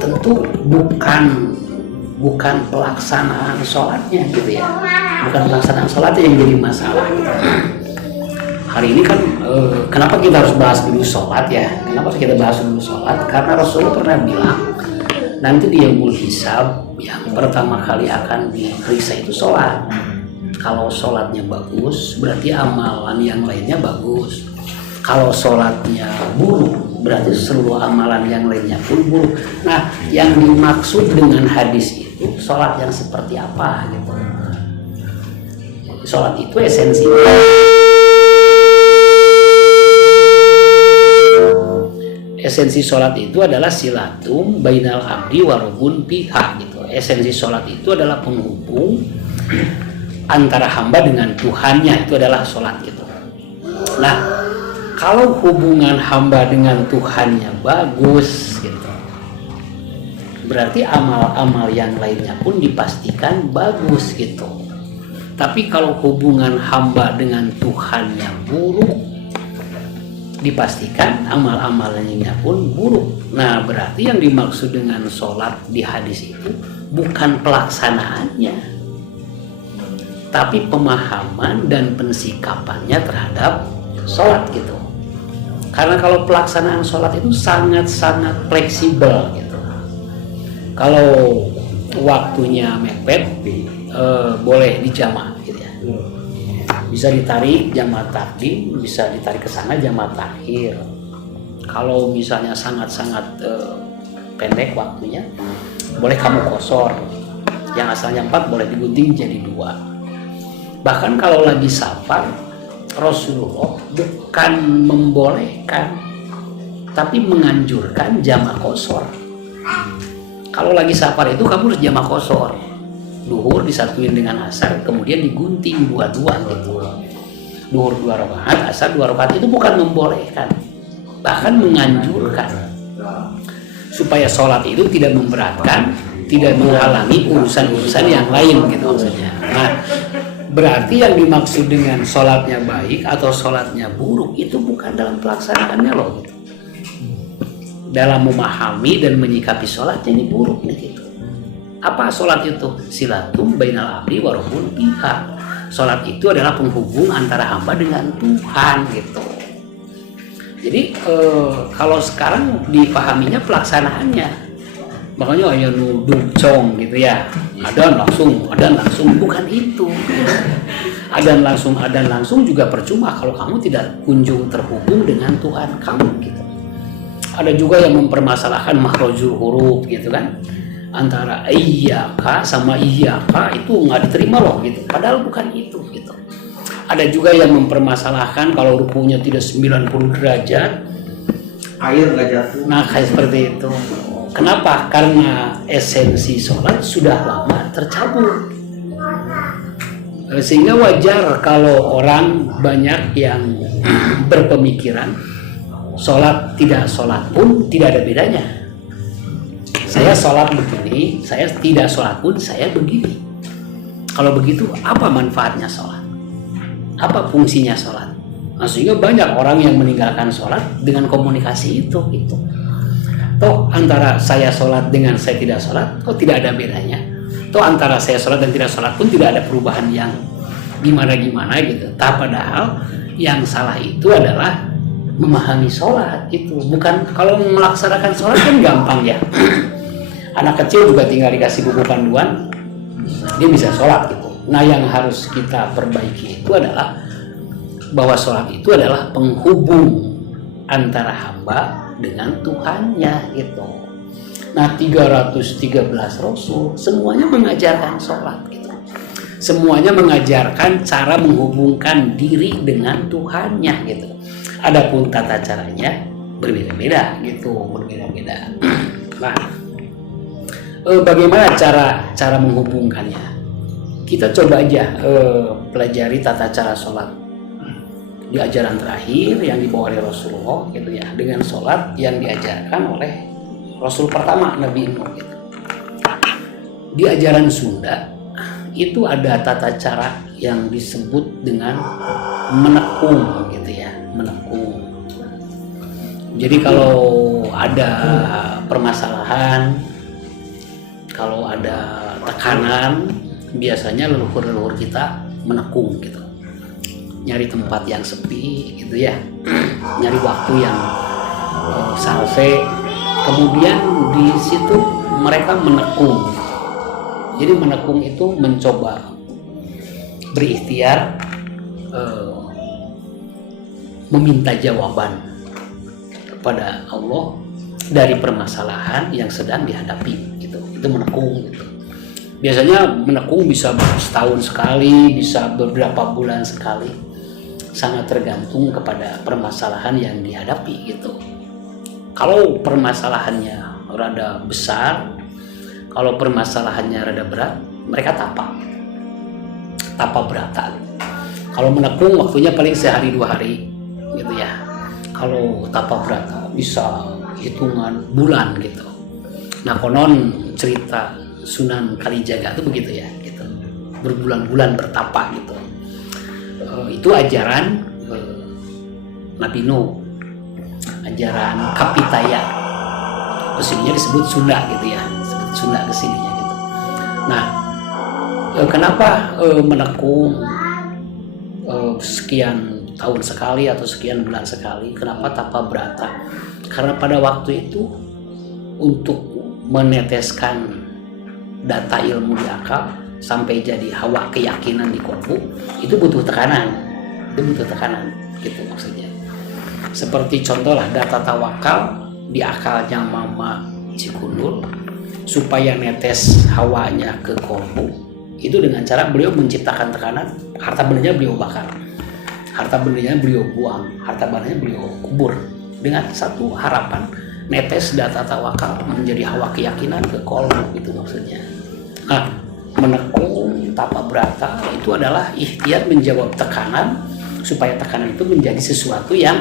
tentu bukan pelaksanaan sholatnya gitu ya, bukan pelaksanaan sholatnya yang jadi masalah gitu. Hari ini kan kenapa kita harus bahas dulu sholat ya? Kenapa kita bahas dulu sholat? Karena Rasulullah pernah bilang nanti di yaumul hisab yang pertama kali akan diperiksa itu sholat. Kalau sholatnya bagus berarti amalan yang lainnya bagus. Kalau sholatnya buruk berarti seluruh amalan yang lainnya pun buruk. Nah, yang dimaksud dengan hadis itu sholat yang seperti apa gitu. Sholat itu esensinya, esensi sholat itu adalah silatum bainal abdi wa rabbul biha gitu. Esensi sholat itu adalah penghubung antara hamba dengan Tuhannya, itu adalah sholat gitu. Nah, kalau hubungan hamba dengan Tuhannya bagus gitu, berarti amal-amal yang lainnya pun dipastikan bagus gitu. Tapi kalau hubungan hamba dengan Tuhannya buruk, dipastikan amal-amalnya pun buruk. Nah, berarti yang dimaksud dengan sholat di hadis itu bukan pelaksanaannya, tapi pemahaman dan pensikapannya terhadap sholat gitu. Karena kalau pelaksanaan sholat itu sangat-sangat fleksibel gitu. Kalau waktunya mepet, boleh dijamak gitu ya. Bisa ditarik jamaah takdim, bisa ditarik ke sana jamaah takhir. Kalau misalnya sangat-sangat pendek waktunya, boleh kamu kosor. Yang asalnya 4 boleh digunting jadi 2. Bahkan kalau lagi safar, Rasulullah bukan membolehkan tapi menganjurkan jamak qashar. Kalau lagi safar itu kamu harus jamak qashar. Duhur disatuin dengan asar, kemudian digunting dua-dua gitu. Duhur 2 rakaat, asar 2 rakaat, itu bukan membolehkan, bahkan menganjurkan. Supaya sholat itu tidak memberatkan, tidak menghalangi urusan-urusan yang lain gitu maksudnya. Nah, berarti yang dimaksud dengan sholatnya baik atau sholatnya buruk itu bukan dalam pelaksanaannya loh gitu. Dalam memahami dan menyikapi sholatnya ini buruk nih gitu. Apa sholat itu? Silatum bainal abdi wa rabbul pihak. Sholat itu adalah penghubung antara hamba dengan Tuhan gitu. Jadi kalau sekarang dipahaminya pelaksanaannya, makanya ya nudung cong gitu ya, adan langsung, bukan itu. Adan langsung juga percuma kalau kamu tidak kunjung terhubung dengan Tuhan kamu gitu. Ada juga yang mempermasalahkan makhrajul huruf gitu kan, antara iyyaka sama iyyaka itu nggak diterima loh gitu, padahal bukan itu gitu. Ada juga yang mempermasalahkan kalau rukunya tidak 90 derajat, air nggak jatuh. Nah kayak seperti itu. Kenapa? Karena esensi sholat sudah lama tercabut. Sehingga wajar kalau orang banyak yang berpemikiran sholat tidak sholat pun tidak ada bedanya. Saya sholat begini, saya tidak sholat pun saya begini. Kalau begitu, apa manfaatnya sholat? Apa fungsinya sholat? Nah, sehingga banyak orang yang meninggalkan sholat dengan komunikasi itu gitu. Toh antara saya sholat dengan saya tidak sholat, tidak ada bedanya. Toh antara saya sholat dan tidak sholat pun tidak ada perubahan yang gimana-gimana gitu. Padahal yang salah itu adalah memahami sholat itu. Bukan, kalau melaksanakan sholat kan gampang ya. Anak kecil juga tinggal dikasih buku panduan, dia bisa sholat gitu. Nah yang harus kita perbaiki itu adalah bahwa sholat itu adalah penghubung antara hamba dengan Tuhannya gitu. Nah 313 Rasul semuanya mengajarkan sholat gitu. Semuanya mengajarkan cara menghubungkan diri dengan Tuhannya gitu. Adapun tata caranya berbeda-beda gitu, berbeda-beda. Nah, bagaimana cara menghubungkannya? Kita coba aja pelajari tata cara sholat di ajaran terakhir yang dibawa oleh Rasulullah gitu ya, dengan sholat yang diajarkan oleh Rasul pertama Nabi Nuh gitu. Di ajaran Sunda itu ada tata cara yang disebut dengan menekung gitu ya, menekung. Jadi kalau ada permasalahan, kalau ada tekanan, biasanya leluhur-leluhur kita menekung gitu, nyari tempat yang sepi gitu ya, nyari waktu yang salve, kemudian di situ mereka menekung. Jadi menekung itu mencoba berikhtiar meminta jawaban kepada Allah dari permasalahan yang sedang dihadapi gitu. Itu menekung gitu. Biasanya menekung bisa setahun sekali, bisa beberapa bulan sekali, sangat tergantung kepada permasalahan yang dihadapi gitu. Kalau permasalahannya rada besar, kalau permasalahannya rada berat, mereka tapa berata. Kalau menekung waktunya paling sehari 2 hari gitu ya. Kalau tapa berata bisa hitungan bulan gitu. Nah konon cerita Sunan Kalijaga itu begitu ya gitu, berbulan-bulan bertapa gitu. Itu ajaran Nabi Nuh, ajaran Kapitaya, kesininya disebut Sunda gitu ya, disebut Sunda kesininya gitu. Nah kenapa menekung sekian tahun sekali atau sekian bulan sekali? Kenapa tapa berata? Karena pada waktu itu untuk meneteskan data ilmu di akal sampai jadi hawa keyakinan di kolbu itu butuh tekanan, gitu maksudnya. Seperti contoh lah data tawakal di akalnya Mama Cikundul supaya netes hawanya ke kolbu itu dengan cara beliau menciptakan tekanan, harta bendanya beliau bakar, harta bendanya beliau buang, harta bendanya beliau kubur dengan satu harapan netes data tawakal menjadi hawa keyakinan ke kolbu, itu maksudnya. Nah, menekung tapa brata itu adalah ikhtiar menjawab tekanan supaya tekanan itu menjadi sesuatu yang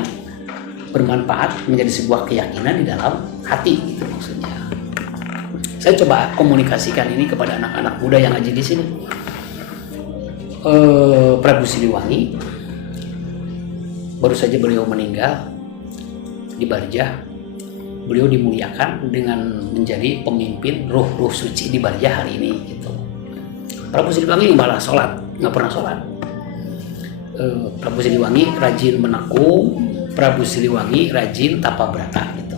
bermanfaat, menjadi sebuah keyakinan di dalam hati, itu maksudnya. Saya coba komunikasikan ini kepada anak-anak muda yang ngaji di sini. Prabu Siliwangi baru saja beliau meninggal di Barjah. Beliau dimuliakan dengan menjadi pemimpin ruh-ruh suci di Barjah hari ini gitu. Prabu Siliwangi malah sholat, nggak pernah sholat. Prabu Siliwangi rajin menekung, Prabu Siliwangi rajin tapa brata gitu.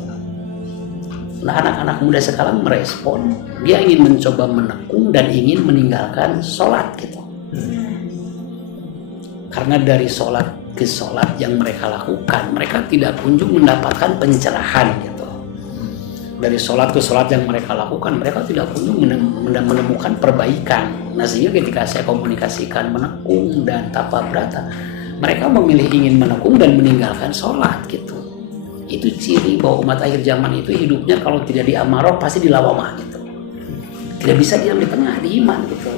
Nah, anak-anak muda sekarang merespon, dia ingin mencoba menekung dan ingin meninggalkan sholat gitu. Karena dari sholat ke sholat yang mereka lakukan, mereka tidak kunjung mendapatkan pencerahan gitu. Dari sholat ke sholat yang mereka lakukan, mereka tidak kunjung menemukan perbaikan. Nah, sehingga ketika saya komunikasikan menekung dan tapa brata, mereka memilih ingin menekung dan meninggalkan sholat gitu. Itu ciri bahwa umat akhir zaman itu hidupnya kalau tidak di amarah pasti di lawamah gitu. Tidak bisa diam di tengah, di iman gitu.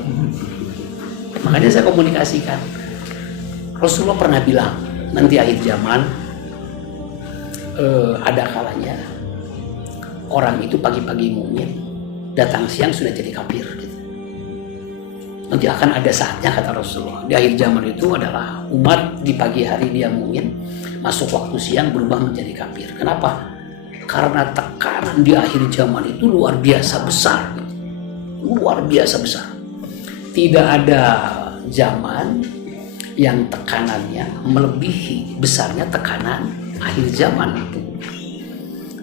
Makanya saya komunikasikan. Rasulullah pernah bilang nanti akhir zaman ada kalanya orang itu pagi-pagi mukmin, datang siang sudah jadi kafir gitu. Nanti akan ada saatnya, kata Rasulullah, di akhir zaman itu adalah umat di pagi hari dia mukmin, masuk waktu siang berubah menjadi kafir. Kenapa? Karena tekanan di akhir zaman itu luar biasa besar gitu. Luar biasa besar. Tidak ada zaman yang tekanannya melebihi besarnya tekanan akhir zaman itu.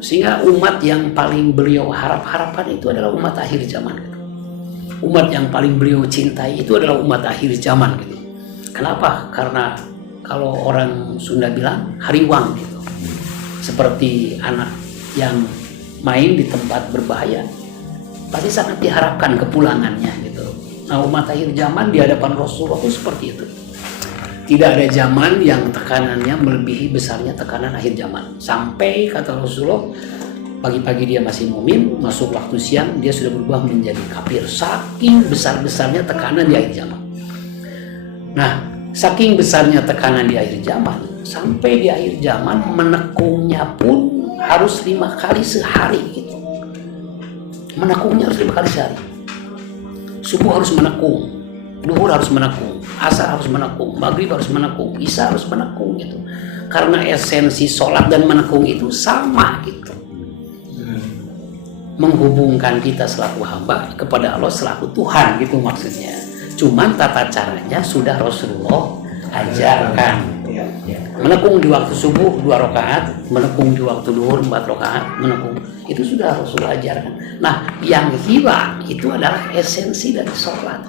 Sehingga umat yang paling beliau harapkan itu adalah umat akhir zaman gitu. Umat yang paling beliau cintai itu adalah umat akhir zaman gitu. Kenapa? Karena kalau orang Sunda bilang hariwang gitu. Seperti anak yang main di tempat berbahaya, pasti sangat diharapkan kepulangannya gitu. Nah, umat akhir zaman di hadapan Rasulullah itu seperti itu. Tidak ada zaman yang tekanannya melebihi besarnya tekanan akhir zaman. Sampai kata Rasulullah, pagi-pagi dia masih mumin, masuk waktu siang dia sudah berubah menjadi kafir. Saking besar-besarnya tekanan di akhir zaman. Nah, saking besarnya tekanan di akhir zaman, sampai di akhir zaman menekungnya pun harus 5 kali sehari gitu. Menekungnya harus 5 kali sehari. Subuh harus menekung, duhur harus menekung, asar harus menekung, maghrib harus menekung, isya harus menekung gitu. Karena esensi sholat dan menekung itu sama gitu. Menghubungkan kita selaku hamba kepada Allah selaku Tuhan gitu maksudnya. Cuman tata caranya sudah Rasulullah ajarkan. Menekung di waktu subuh 2 rakaat, menekung di waktu duhur 4 rakaat, menekung. Itu sudah Rasulullah ajarkan. Nah, yang hilang itu adalah esensi dari sholat.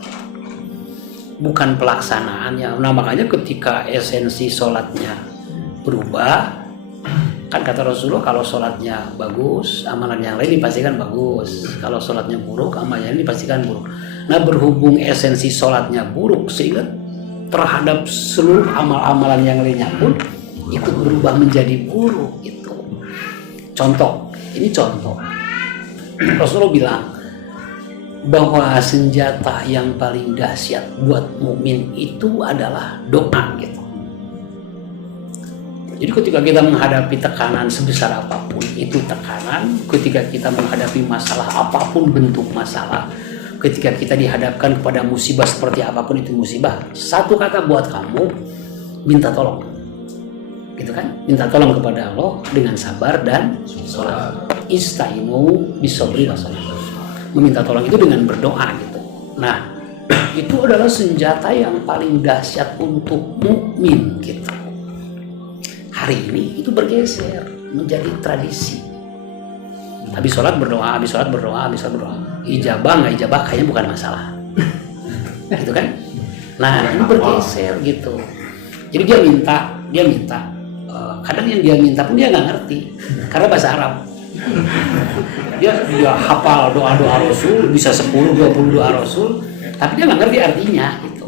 Bukan pelaksanaannya. Nah, makanya ketika esensi sholatnya berubah, kan kata Rasulullah kalau sholatnya bagus, amalan yang lain dipastikan bagus. Kalau sholatnya buruk, amalan yang lain dipastikan buruk. Nah, berhubung esensi sholatnya buruk, sehingga terhadap seluruh amal-amalan yang lainnya pun ikut berubah menjadi buruk gitu. Contoh, ini contoh. Rasulullah bilang bahwa senjata yang paling dahsyat buat mukmin itu adalah doa gitu. Jadi ketika kita menghadapi tekanan sebesar apapun itu tekanan, ketika kita menghadapi masalah apapun bentuk masalah, ketika kita dihadapkan kepada musibah seperti apapun itu musibah, satu kata buat kamu, minta tolong. Gitu kan? Minta tolong kepada Allah dengan sabar dan sholat. Istainu bisobri wa sholat. Meminta tolong itu dengan berdoa gitu. Nah, itu adalah senjata yang paling dahsyat untuk mukmin gitu. Hari ini itu bergeser menjadi tradisi. Habis sholat berdoa, habis sholat berdoa, habis sholat berdoa. Ijabah nggak ijabah kayaknya bukan masalah. Gitu kan? Nah, ini bergeser gitu. Jadi dia minta. Kadang yang dia minta pun dia nggak ngerti karena bahasa Arab. Dia hafal doa-doa Rasul, bisa 10-20 doa Rasul, tapi dia nggak ngerti artinya gitu.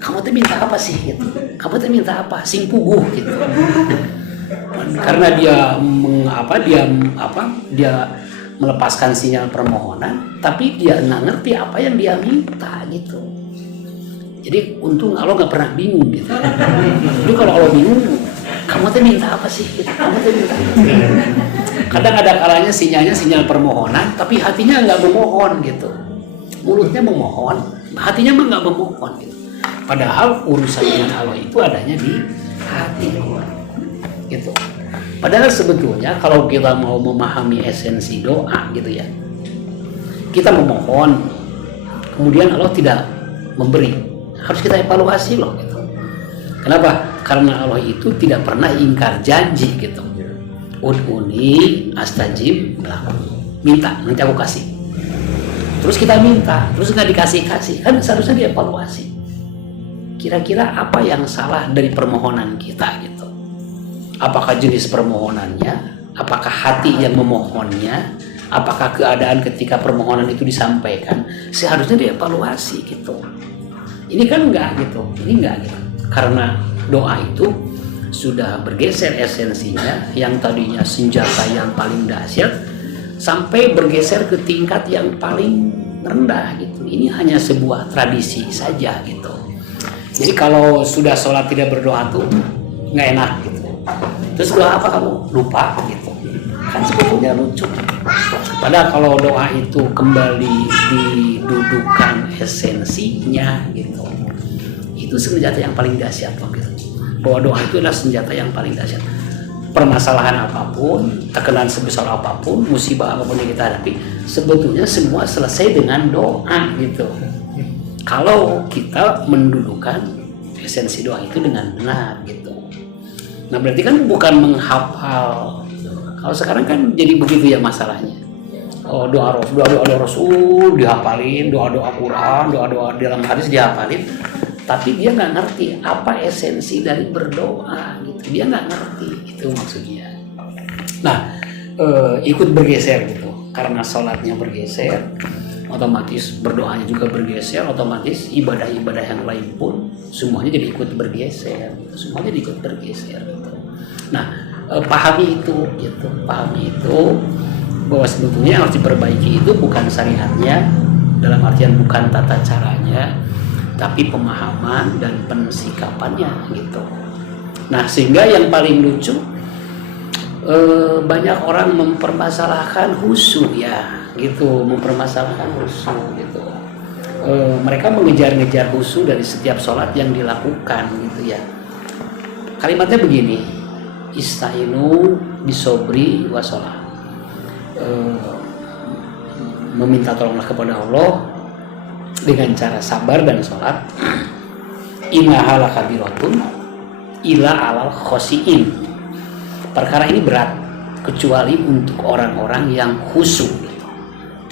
Kamu tuh minta apa sih gitu? Kamu tuh minta apa? Sing puguh gitu. Karena dia melepaskan sinyal permohonan, tapi dia nggak ngerti apa yang dia minta gitu. Jadi untung Allah nggak pernah bingung gitu. Jadi kalau Allah bingung, kamu tuh minta apa sih? Gitu. Kamu tuh minta. Kadang ada kalanya sinyalnya sinyal permohonan, tapi hatinya nggak memohon gitu. Mulutnya memohon, hatinya mah nggak memohon gitu. Padahal urusan dengan Allah itu adanya di hati gitu. Padahal sebetulnya kalau kita mau memahami esensi doa gitu ya, kita memohon, kemudian Allah tidak memberi, harus kita evaluasi loh gitu. Kenapa? Karena Allah itu tidak pernah ingkar janji gitu. Ud'uni astajib lakum. Minta, nanti aku kasih. Terus kita minta, terus nggak dikasih-kasih, kan seharusnya dievaluasi. Kira-kira apa yang salah dari permohonan kita gitu? Apakah jenis permohonannya? Apakah hati yang memohonnya? Apakah keadaan ketika permohonan itu disampaikan? Seharusnya dievaluasi gitu. Ini kan enggak gitu. Ini enggak gitu. Karena doa itu sudah bergeser esensinya, yang tadinya senjata yang paling dahsyat sampai bergeser ke tingkat yang paling rendah gitu. Ini hanya sebuah tradisi saja gitu. Jadi kalau sudah sholat tidak berdoa tuh nggak enak gitu. Terus doa apa kamu? Lupa gitu. Kan sebetulnya lucu. Padahal kalau doa itu kembali didudukan esensinya gitu, itu senjata yang paling dahsyat loh gitu. Bahwa doa itu adalah senjata yang paling dahsyat. Permasalahan apapun, tekanan sebesar apapun, musibah apapun yang kita hadapi, sebetulnya semua selesai dengan doa gitu. Kalau kita mendudukan esensi doa itu dengan benar gitu. Nah berarti kan bukan menghafal. Kalau sekarang kan jadi begitu ya masalahnya. Oh, doa Rasul dihafalin, doa Quran, doa dalam hadis dihafalin, tapi dia nggak ngerti apa esensi dari berdoa gitu. Dia nggak ngerti itu maksudnya. Nah ikut bergeser gitu, karena sholatnya bergeser, otomatis berdoanya juga bergeser, otomatis ibadah-ibadah yang lain pun semuanya jadi ikut bergeser, semuanya jadi ikut bergeser gitu. Nah pahami itu gitu, pahami itu bahwa sebetulnya yang harus diperbaiki itu bukan syariatnya, dalam artian bukan tata caranya, tapi pemahaman dan pensikapannya gitu. Nah sehingga yang paling lucu, banyak orang mempermasalahkan khusyuk ya gitu, mempermasalahkan khusyuk gitu. Mereka mengejar-ngejar khusyuk dari setiap sholat yang dilakukan gitu ya. Kalimatnya begini, istainu bisobri wa sholat. Meminta tolonglah kepada Allah dengan cara sabar dan sholat. Innaha lakabiratun ila alal khosiin. Perkara ini berat kecuali untuk orang-orang yang khusyuk.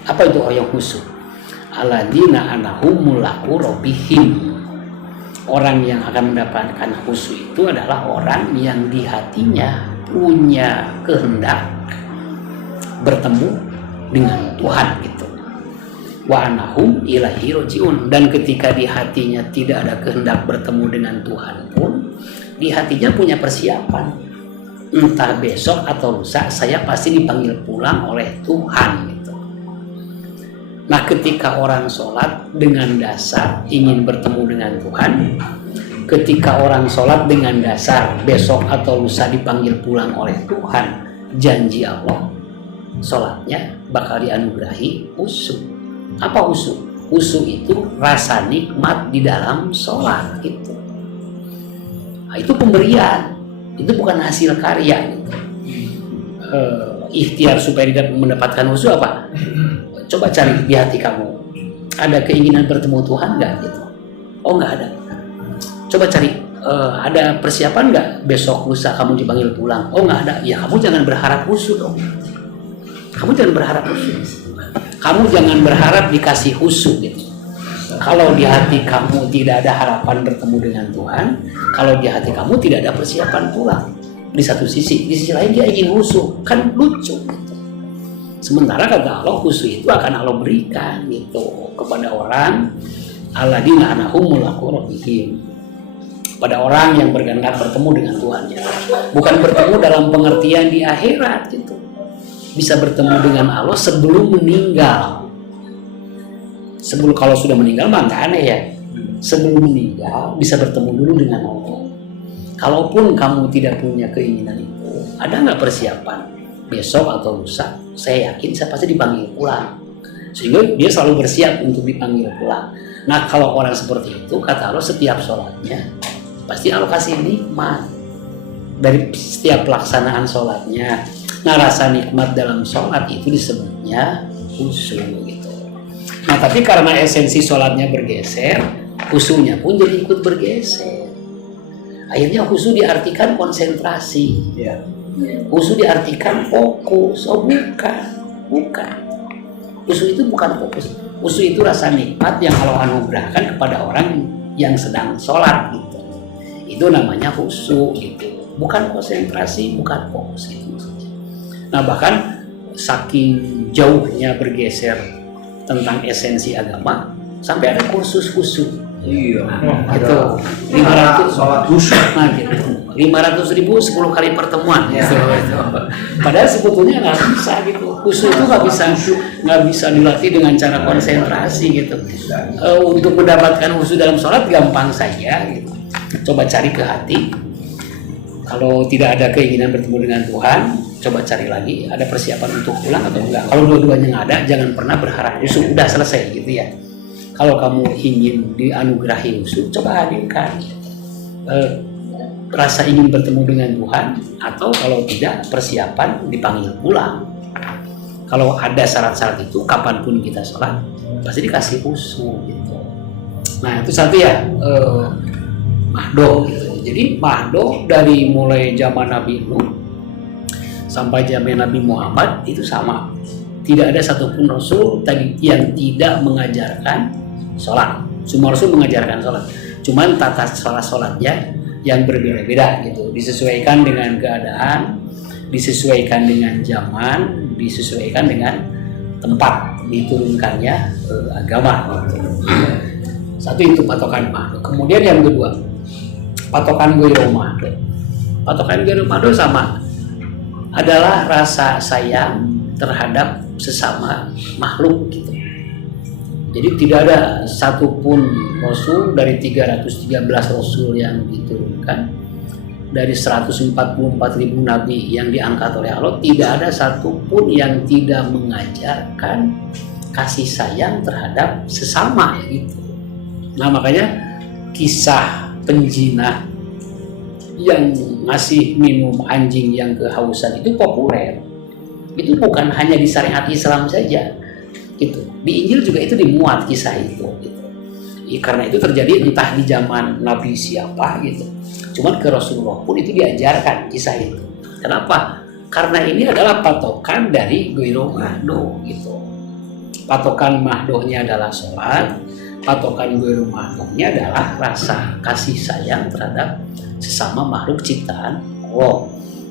Apa itu orang yang khusyuk? Alladzina anahum mulaku rabbihim. Orang yang akan mendapatkan khusyuk itu adalah orang yang di hatinya punya kehendak bertemu dengan Tuhan gitu. Wa anahum ilaihi rajiun. Dan ketika di hatinya tidak ada kehendak bertemu dengan Tuhan pun, di hatinya punya persiapan. Entah besok atau lusa saya pasti dipanggil pulang oleh Tuhan gitu. Nah ketika orang sholat dengan dasar ingin bertemu dengan Tuhan, ketika orang sholat dengan dasar besok atau lusa dipanggil pulang oleh Tuhan, janji Allah sholatnya bakal dianugerahi khusyuk. Apa khusyuk? Khusyuk itu rasa nikmat di dalam sholat gitu. Nah, itu pemberian, itu bukan hasil karya gitu. Ikhtiar supaya tidak mendapatkan khusyuk apa? Coba cari di hati kamu, ada keinginan bertemu Tuhan nggak gitu? Oh nggak ada. Coba cari, ada persiapan nggak besok lusa kamu dipanggil pulang? Oh nggak ada. Ya kamu jangan berharap khusyuk dong. Kamu jangan berharap khusyuk. Kamu jangan berharap dikasih khusyuk gitu. Kalau di hati kamu tidak ada harapan bertemu dengan Tuhan, kalau di hati kamu tidak ada persiapan pulang, di satu sisi, di sisi lain dia ingin khusyuk, kan lucu gitu. Sementara kata Allah khusyuk itu akan Allah berikan gitu kepada orang alladzina anahum mulaku rabbihim. pada orang yang berkehendak bertemu dengan Tuhannya. Bukan bertemu dalam pengertian di akhirat gitu. Bisa bertemu dengan Allah sebelum meninggal. Sebelum, kalau sudah meninggal mah nggak aneh ya. Sebelum meninggal bisa bertemu dulu dengan Allah. Kalaupun kamu tidak punya keinginan itu, ada nggak persiapan besok atau lusa? Saya yakin saya pasti dipanggil pulang. Sehingga dia selalu bersiap untuk dipanggil pulang. Nah kalau orang seperti itu, kata Allah, setiap sholatnya pasti Allah kasih nikmat dari setiap pelaksanaan sholatnya. Nah rasa nikmat dalam sholat itu disebutnya khusyuk gitu. Nah tapi karena esensi sholatnya bergeser, khusyuknya pun jadi ikut bergeser. Akhirnya khusyuk diartikan konsentrasi, khusyuk diartikan fokus. Oh bukan. Khusyuk itu bukan fokus. Khusyuk itu rasa nikmat yang Allah anugerahkan kepada orang yang sedang sholat gitu. Itu namanya khusyuk gitu. Bukan konsentrasi, bukan fokus gitu maksudnya. Nah bahkan saking jauhnya bergeser tentang esensi agama, sampai ada kursus khusyuk. Iya. Gitu. 500 sholat khusyuk. Nah gitu. 500.000 10 kali pertemuan. Ya. Gitu. Padahal sebetulnya nggak bisa gitu. Khusyuk itu nggak bisa dilatih dengan cara konsentrasi gitu. Untuk mendapatkan khusyuk dalam sholat gampang saja gitu. Coba cari ke hati. Kalau tidak ada keinginan bertemu dengan Tuhan, coba cari lagi. Ada persiapan untuk pulang atau enggak? Kalau dua-duanya nggak ada, jangan pernah berharap khusyuk udah selesai gitu ya. Kalau kamu ingin dianugerahi khusyuk, coba hadirkan rasa ingin bertemu dengan Tuhan, atau kalau tidak persiapan dipanggil pulang. Kalau ada syarat-syarat itu, kapanpun kita sholat pasti dikasih khusyuk gitu. Nah itu satu ya, mahdoh gitu. Jadi mahdoh dari mulai zaman Nabi Nuh sampai zaman Nabi Muhammad itu sama. Tidak ada satupun Rasul tadi yang tidak mengajarkan sholat. Semua Rasul mengajarkan sholat. Cuman tata sholatnya yang berbeda-beda gitu, disesuaikan dengan keadaan, disesuaikan dengan zaman, disesuaikan dengan tempat diturunkannya agama gitu. Satu itu patokan mahdoh. Kemudian yang kedua, patokan ghairu mahdoh. Patokan ghairu mahdoh sama, adalah rasa sayang terhadap sesama makhluk gitu. Jadi tidak ada satupun Rasul dari 313 Rasul yang diturunkan, dari 144.000 Nabi yang diangkat oleh Allah, tidak ada satupun yang tidak mengajarkan kasih sayang terhadap sesama gitu. Nah makanya kisah penjinah yang ngasih minum anjing yang kehausan itu populer. Itu bukan hanya di syariat Islam saja gitu. Di Injil juga itu dimuat kisah itu gitu. Karena itu terjadi entah di zaman Nabi siapa gitu. Cuman ke Rasulullah pun itu diajarkan kisah itu. Kenapa? Karena ini adalah patokan dari ghairu mahdoh gitu. Patokan mahdohnya adalah sholat, patokan ghairu mahdohnya adalah rasa kasih sayang terhadap sesama makhluk ciptaan Allah.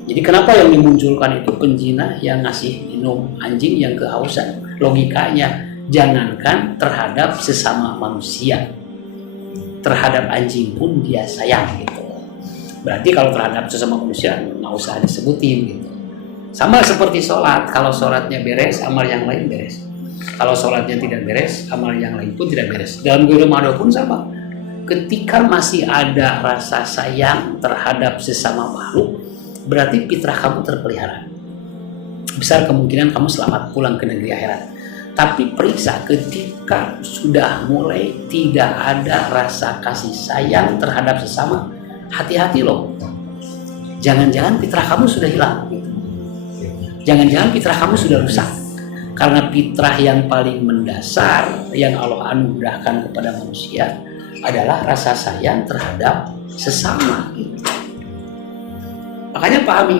Jadi kenapa yang dimunculkan itu penjinah yang ngasih minum anjing yang kehausan? Logikanya, jangankan terhadap sesama manusia, terhadap anjing pun dia sayang gitu. Berarti kalau terhadap sesama manusia nggak usah disebutin gitu. Sama seperti sholat, kalau sholatnya beres, amal yang lain beres. Kalau sholatnya tidak beres, amal yang lain pun tidak beres. Dalam ghairu mahdoh pun sama. Ketika masih ada rasa sayang terhadap sesama makhluk, berarti fitrah kamu terpelihara. Besar kemungkinan kamu selamat pulang ke negeri akhirat. Tapi periksa ketika sudah mulai tidak ada rasa kasih sayang terhadap sesama, hati-hati loh. Jangan-jangan fitrah kamu sudah hilang gitu. Jangan-jangan fitrah kamu sudah rusak. Karena fitrah yang paling mendasar yang Allah anugerahkan kepada manusia adalah rasa sayang terhadap sesama gitu. Makanya pahami,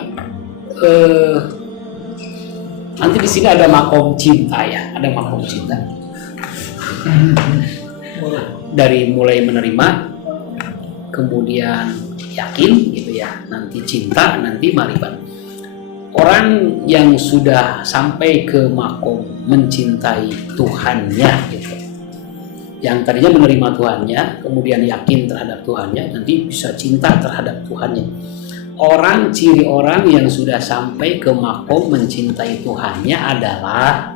nanti di sini ada makom cinta ya, ada makom cinta. Dari mulai menerima, kemudian yakin gitu ya, nanti cinta, nanti marifat. Orang yang sudah sampai ke makom mencintai Tuhannya gitu, Yang tadinya menerima Tuhannya, kemudian yakin terhadap Tuhannya, nanti bisa cinta terhadap Tuhannya. Ciri orang yang sudah sampai ke makom mencintai Tuhannya adalah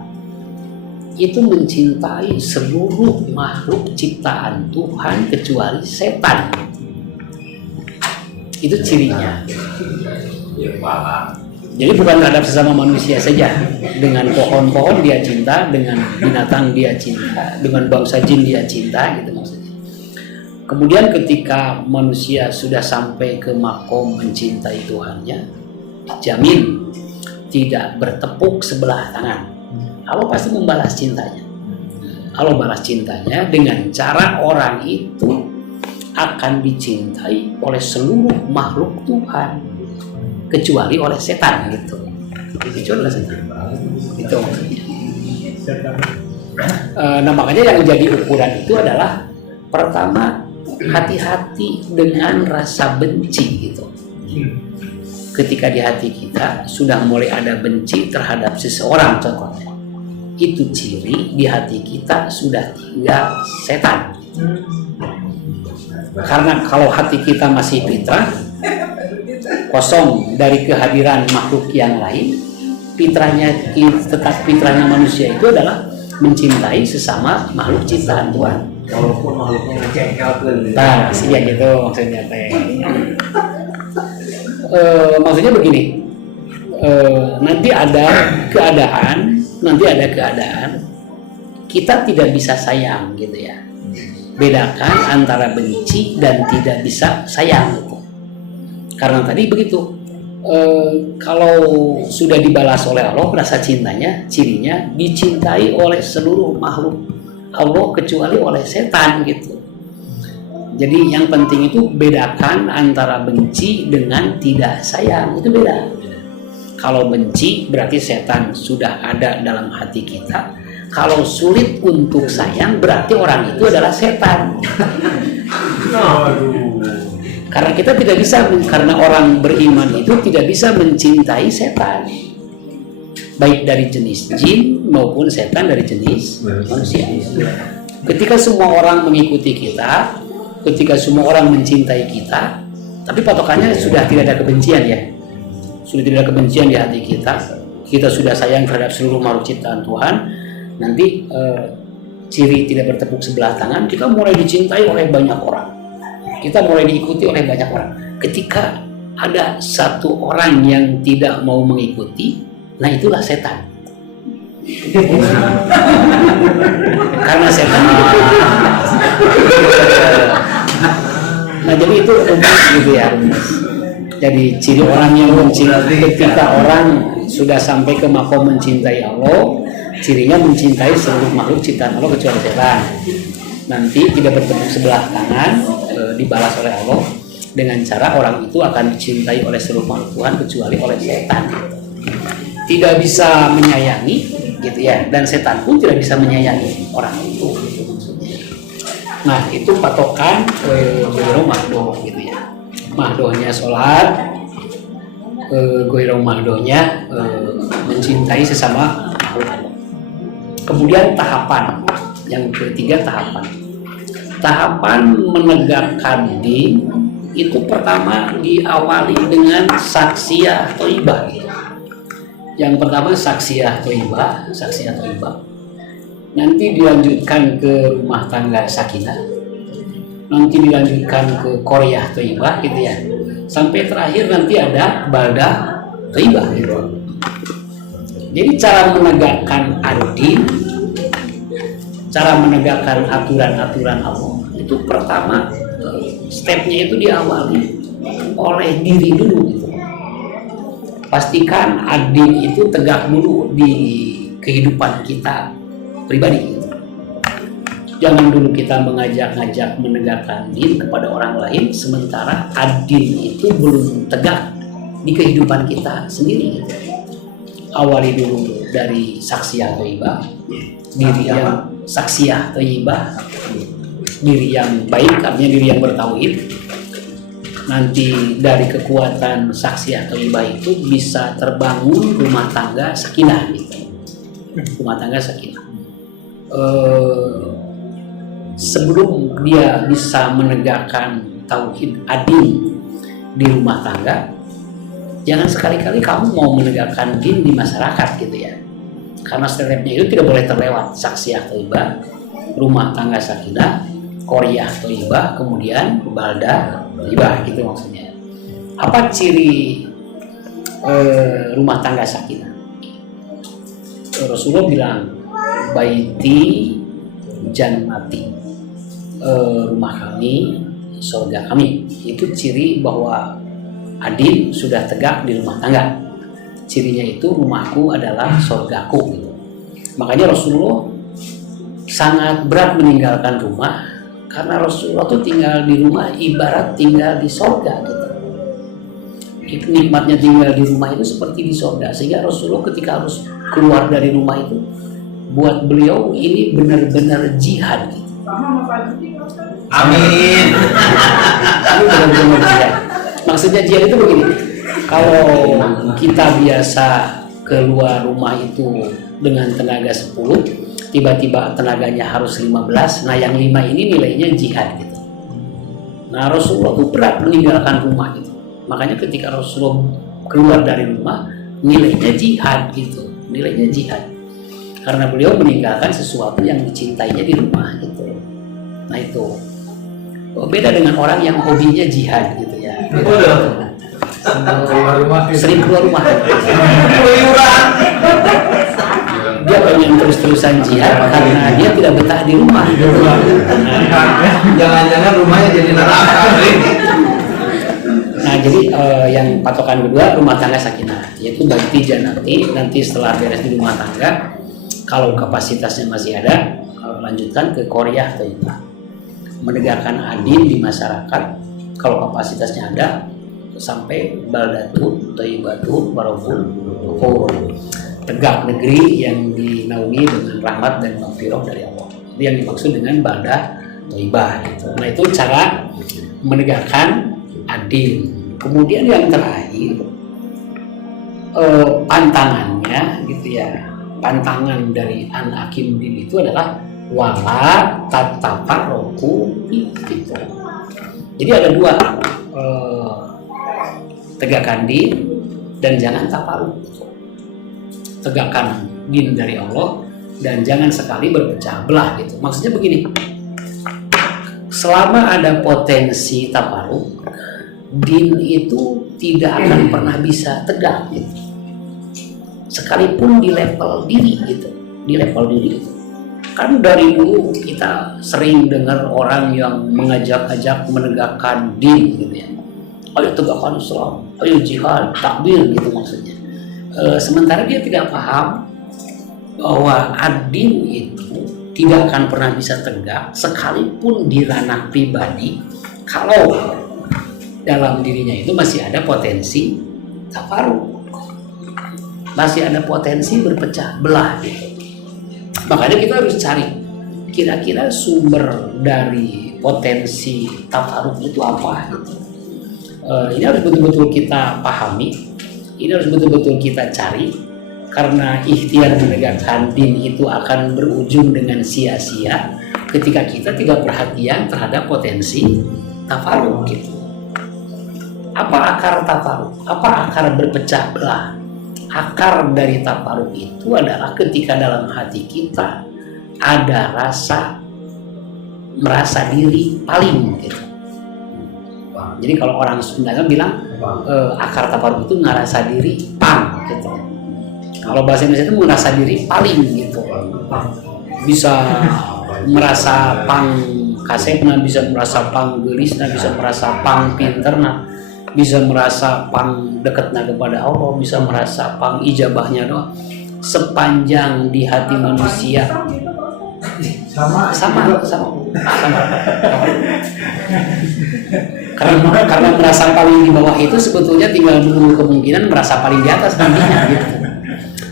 itu mencintai seluruh makhluk ciptaan Tuhan kecuali setan. Itu cirinya. Jadi bukan terhadap sesama manusia saja. Dengan pohon-pohon dia cinta, dengan binatang dia cinta, dengan bangsa jin dia cinta, gitu maksudnya. Kemudian ketika manusia sudah sampai ke makom mencintai Tuhannya, dijamin tidak bertepuk sebelah tangan. Allah pasti membalas cintanya. Allah balas cintanya dengan cara orang itu akan dicintai oleh seluruh makhluk Tuhan kecuali oleh setan gitu. Kecuali oleh setan. Itu maksudnya. Nah makanya yang jadi ukuran itu adalah pertama hati-hati dengan rasa benci gitu. Ketika di hati kita sudah mulai ada benci terhadap seseorang contohnya, itu ciri di hati kita sudah tinggal setan. Karena kalau hati kita masih fitrah, kosong dari kehadiran makhluk yang lain, fitrahnya manusia itu adalah mencintai sesama makhluk ciptaan Tuhan. Walaupun makhluknya ngejengkelkan. Nah, sih gitu maksudnya teh. Maksudnya begini, nanti ada keadaan kita tidak bisa sayang gitu ya. Bedakan antara benci dan tidak bisa sayang gitu. Karena tadi begitu, kalau sudah dibalas oleh Allah rasa cintanya, cirinya dicintai oleh seluruh makhluk Allah kecuali oleh setan gitu. Jadi yang penting itu bedakan antara benci dengan tidak sayang, itu beda. Kalau benci berarti setan sudah ada dalam hati kita. Kalau sulit untuk sayang berarti orang itu adalah setan. Karena kita tidak bisa, karena orang beriman itu tidak bisa mencintai setan, baik dari jenis jin maupun setan dari jenis manusia. Ketika semua orang mengikuti kita, ketika semua orang mencintai kita, tapi patokannya sudah tidak ada kebencian ya, sudah tidak ada kebencian di hati kita, kita sudah sayang terhadap seluruh makhluk ciptaan Tuhan. Nanti ciri tidak bertepuk sebelah tangan, kita mulai dicintai oleh banyak orang, kita mulai diikuti oleh banyak orang. Ketika ada satu orang yang tidak mau mengikuti, nah itulah setan. Karena setan itu. Nah jadi itu rumus gitu ya, rumus. Jadi ciri orang yang mencintai, ketika orang sudah sampai ke makom mencintai Allah, cirinya mencintai seluruh makhluk ciptaan Allah kecuali setan. Nanti tidak bertepuk sebelah tangan, dibalas oleh Allah dengan cara orang itu akan dicintai oleh seluruh makhluk Tuhan kecuali oleh setan. Tidak bisa menyayangi gitu ya, dan setan pun tidak bisa menyayangi orang itu. Nah itu patokan goiro mahdoh gitu ya. Mahdohnya sholat, goiro mahdohnya mencintai sesama makhluk Allah. Kemudian tahapan yang ketiga, tahapan menegakkan din itu pertama diawali dengan saksiyah thayyibah. Yang pertama saksiyah thayyibah, nanti dilanjutkan ke rumah tangga sakinah, nanti dilanjutkan ke qaryah thayyibah gitu ya, sampai terakhir nanti ada baldah thayyibah gitu. Jadi cara menegakkan ad-din, cara menegakkan aturan-aturan Allah itu pertama stepnya itu diawali oleh diri dulu gitu. Pastikan ad-din itu tegak dulu di kehidupan kita pribadi gitu. Jangan dulu kita mengajak-ngajak menegakkan din kepada orang lain sementara ad-din itu belum tegak di kehidupan kita sendiri gitu. Awali dulu dari saksiyah thayyibah, diri yang saksiyah thayyibah, diri yang baik, artinya diri yang bertauhid. Nanti dari kekuatan saksiyah thayyibah itu bisa terbangun rumah tangga sakinah gitu. Rumah tangga sakinah. sebelum dia bisa menegakkan tauhid adil di rumah tangga, jangan sekali-kali kamu mau menegakkan din di masyarakat gitu ya. Karena stepnya itu tidak boleh terlewat. Saksiyah thayyibah, rumah tangga sakinah, qaryah thayyibah, kemudian baldah thayyibah, gitu maksudnya. Apa ciri rumah tangga sakinah? Rasulullah bilang, baiti jannati, rumah kami, surga kami. Itu ciri bahwa adil sudah tegak di rumah tangga. Cirinya itu rumahku adalah surgaku gitu. Makanya Rasulullah sangat berat meninggalkan rumah, karena Rasulullah tuh tinggal di rumah ibarat tinggal di surga gitu. Itu nikmatnya tinggal di rumah itu seperti di surga, sehingga Rasulullah ketika harus keluar dari rumah itu, buat beliau ini benar-benar jihad gitu. Amin. Ini benar-benar jihad. Maksudnya jihad itu begini, kalau kita biasa keluar rumah itu dengan tenaga 10, tiba-tiba tenaganya harus 15, nah yang 5 ini nilainya jihad gitu. Nah Rasulullah itu berat meninggalkan rumah gitu. Makanya ketika Rasulullah keluar dari rumah, nilainya jihad gitu, nilainya jihad. Karena beliau meninggalkan sesuatu yang dicintainya di rumah gitu. Nah itu beda dengan orang yang hobinya jihad gitu ya. Sering keluar rumah. Dia pengen terus-terusan jihad karena dia tidak betah di rumah. Jangan-jangan rumahnya jadi neraka. Nah jadi yang patokan kedua rumah tangga sakinah, yaitu baiti jannati. Nanti setelah beres di rumah tangga, kalau kapasitasnya masih ada, lanjutkan ke qaryah thayyibah, menegakkan adil di masyarakat. Kalau kapasitasnya ada, sampai baldatun thayyibatun warahul ghafur, tegak negeri yang dinaungi dengan rahmat dan maghfirah dari Allah. Itu yang dimaksud dengan baldah thayyibah gitu. Nah itu cara menegakkan adil. Kemudian yang terakhir pantangannya gitu ya, pantangan dari An-Hakim itu adalah wala tatafarraqu gitu. Jadi ada dua, tegakkan din dan jangan tafarruq. Tegakkan din dari Allah dan jangan sekali berpecah belah gitu. Maksudnya begini, selama ada potensi tafarruq, din itu tidak akan pernah bisa tegak gitu. Sekalipun di level diri gitu, di level diri gitu. Kan dari dulu kita sering dengar orang yang mengajak-ajak menegakkan din gitu ya. Ayo tegakkan Islam, ayo jihad, takbir gitu maksudnya. Sementara dia tidak paham bahwa adil itu tidak akan pernah bisa tegak sekalipun di ranah pribadi kalau dalam dirinya itu masih ada potensi tafarruq, masih ada potensi berpecah belah gitu. Makanya kita harus cari kira-kira sumber dari potensi tafarruq itu apa gitu. Ini harus betul-betul kita pahami, ini harus betul-betul kita cari, karena ikhtiar menegakkan din itu akan berujung dengan sia-sia ketika kita tidak perhatian terhadap potensi tafarruq gitu. Apa akar tafarruq? Apa akar berpecah belah? Akar dari tafarruq itu adalah ketika dalam hati kita ada rasa merasa diri paling gitu. Jadi kalau orang Sunda bilang akar tafarruq itu ngerasa diri pang gitu. Kalau bahasa Indonesia itu merasa diri paling gitu. Bisa merasa pang kasepna, bisa merasa pang gelisna, bisa merasa pang pinterna, bisa merasa pang dekatnya kepada Allah, bisa merasa pang ijabahnya doang. Sepanjang di hati manusia sama. Karena merasa paling di bawah itu sebetulnya tinggal menunggu kemungkinan merasa paling di atas nantinya gitu.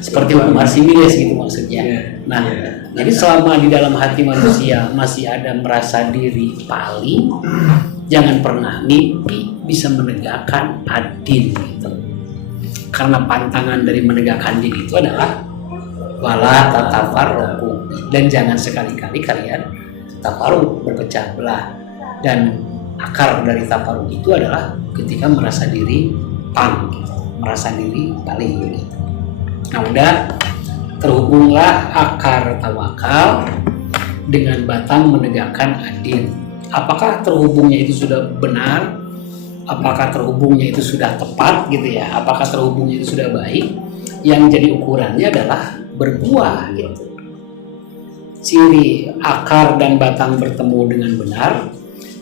Seperti hukum Archimedes gitu maksudnya. Nah, jadi selama di dalam hati manusia masih ada merasa diri paling, jangan pernah mimpi bisa menegakkan adil gitu. Karena pantangan dari menegakkan adil itu adalah wala tatafarraqu, dan jangan sekali-kali kalian tafarruq, berpecah belah. Dan akar dari tafarruq itu adalah ketika merasa diri pang, gitu. Merasa diri paling gitu. Nah udah, terhubunglah akar tawakal dengan batang menegakkan adil. Apakah terhubungnya itu sudah benar? Apakah terhubungnya itu sudah tepat gitu ya? Apakah terhubungnya itu sudah baik? Yang jadi ukurannya adalah berbuah gitu. Ciri akar dan batang bertemu dengan benar,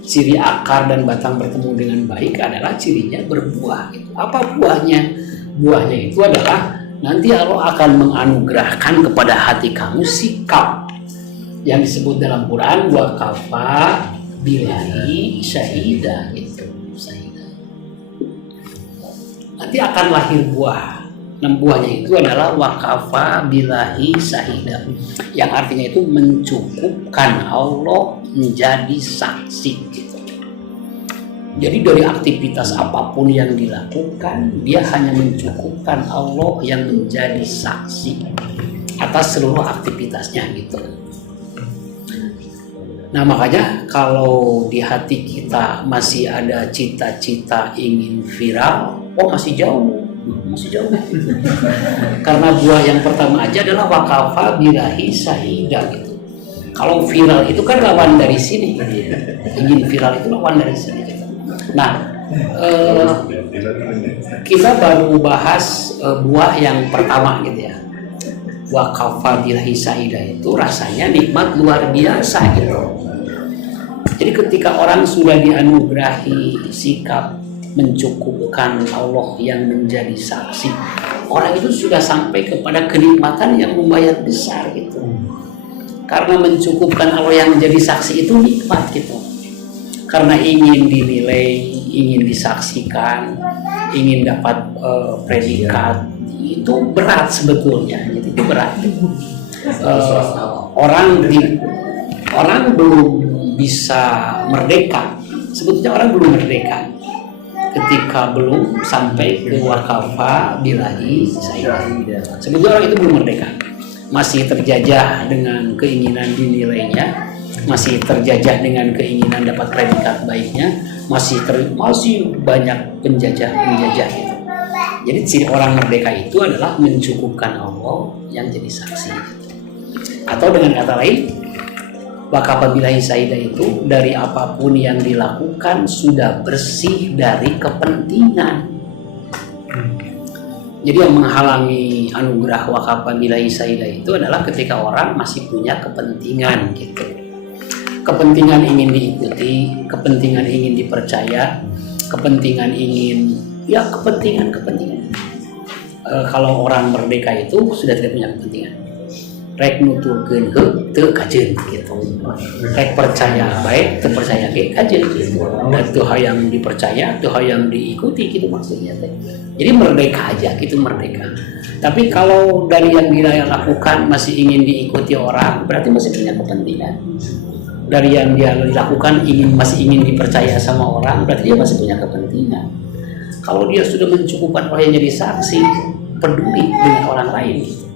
ciri akar dan batang bertemu dengan baik adalah cirinya berbuah gitu. Apa buahnya? Buahnya itu adalah nanti Allah akan menganugerahkan kepada hati kamu sikap yang disebut dalam Quran wa kafa billahi syahida gitu. Nanti akan lahir buah. Nah, buahnya itu adalah wakafa billahi syahida, yang artinya itu mencukupkan Allah menjadi saksi gitu. Jadi dari aktivitas apapun yang dilakukan, dia hanya mencukupkan Allah yang menjadi saksi atas seluruh aktivitasnya gitu. Nah makanya kalau di hati kita masih ada cita-cita ingin viral, masih jauh. Karena buah yang pertama aja adalah wakafa billahi syahida gitu. Kalau viral itu kan lawan dari sini, ingin viral itu lawan dari sini gitu. Nah kita baru bahas buah yang pertama gitu ya. Wakafa billahi syahida itu rasanya nikmat luar biasa gitu. Jadi ketika orang sudah dianugerahi sikap mencukupkan Allah yang menjadi saksi, orang itu sudah sampai kepada kenikmatan yang lumayan besar gitu. Karena mencukupkan Allah yang menjadi saksi itu nikmat gitu. Karena ingin dinilai, ingin disaksikan, ingin dapat predikat, itu berat sebetulnya, gitu. Itu berat. Orang belum bisa merdeka. Sebetulnya orang belum merdeka ketika belum sampai ke wakafa billahi syahida. Sebetulnya orang itu belum merdeka, masih terjajah dengan keinginan dinilainya, masih terjajah dengan keinginan dapat predikat baiknya, masih banyak penjajah gitu. Jadi ciri orang merdeka itu adalah mencukupkan Allah yang jadi saksi. Atau dengan kata lain, wakafa billahi syahida itu dari apapun yang dilakukan sudah bersih dari kepentingan. Jadi yang menghalangi anugerah wakafa billahi syahida itu adalah ketika orang masih punya kepentingan gitu. Kepentingan ingin diikuti, kepentingan ingin dipercaya, kepentingan ingin kepentingan. Kalau orang merdeka itu sudah tidak punya kepentingan. Rek nuturkeun teu kajeun gitu. Rek percaya baik, teu percaya ge kajeun gitu. Dan teu hayang dipercaya, teu hayang diikuti gitu maksudnya teh. Jadi merdeka aja gitu, merdeka. Tapi kalau dari yang dia lakukan masih ingin diikuti orang, berarti masih punya kepentingan. Dari yang dia lakukan masih ingin dipercaya sama orang, berarti dia masih punya kepentingan. Kalau dia sudah mencukupkan orang yang jadi saksi, peduli dengan orang lain gitu.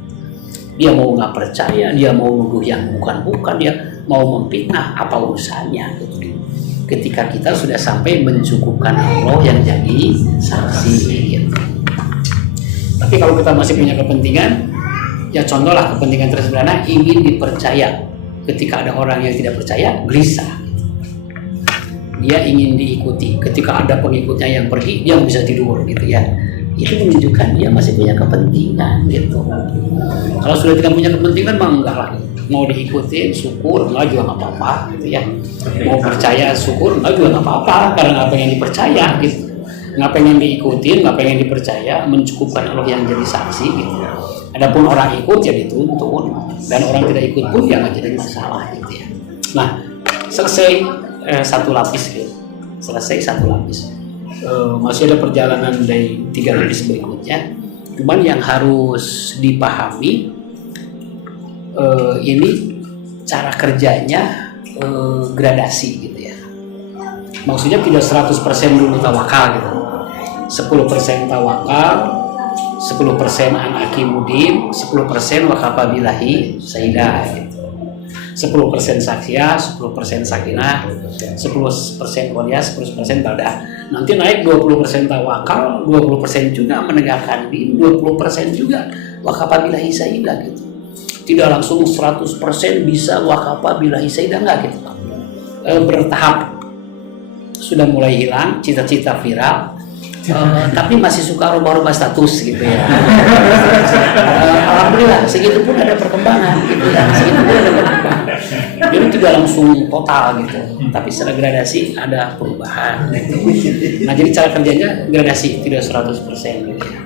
Dia mau nggak percaya, dia mau nuduh yang bukan-bukan, dia mau memfitnah, apa urusannya gitu. Ketika kita sudah sampai mencukupkan Allah yang jadi saksi gitu. Tapi kalau kita masih punya kepentingan, ya contohlah kepentingan tersebut ingin dipercaya. Ketika ada orang yang tidak percaya, gelisah. Dia ingin diikuti. Ketika ada pengikutnya yang pergi, dia bisa tidur gitu ya. Itu menunjukkan dia masih punya kepentingan gitu. Kalau sudah tidak punya kepentingan mah enggak lah. Mau diikutin syukur, enggak juga nggak apa-apa gitu ya. Mau percaya syukur, enggak juga nggak apa-apa karena nggak pengen dipercaya gitu. Nggak pengen diikutin, nggak pengen dipercaya, mencukupkan Allah yang jadi saksi gitu. Adapun orang ikut ya dituntun, dan orang tidak ikut pun ya nggak jadi masalah gitu ya. Nah, selesai satu lapis gitu. Selesai satu lapis. Masih ada perjalanan dari 3 lapis berikutnya. Cuman yang harus dipahami ini cara kerjanya gradasi gitu ya. Maksudnya tidak 100% dulu tawakal gitu. 10% tawakal, 10% an akimudin, 10% wakafa billahi syahida gitu. 10% saksiyah, 10% sakinah, 10% qoliyah, 10% baldah. Nanti naik 20% tawakal, 20% juga menegakkan din, 20% juga wakafa billahi saidah gitu. Tidak langsung 100% bisa wakafa billahi saidah, enggak gitu. Bertahap. Sudah mulai hilang cita-cita viral, tapi masih suka rubah-rubah status gitu ya. Alhamdulillah segitu pun ada perkembangan gitu ya, segitu pun ada perkembangan. Jadi tidak langsung total gitu, tapi secara gradasi ada perubahan gitu. Nah jadi cara kerjanya gradasi, tidak 100% gitu ya.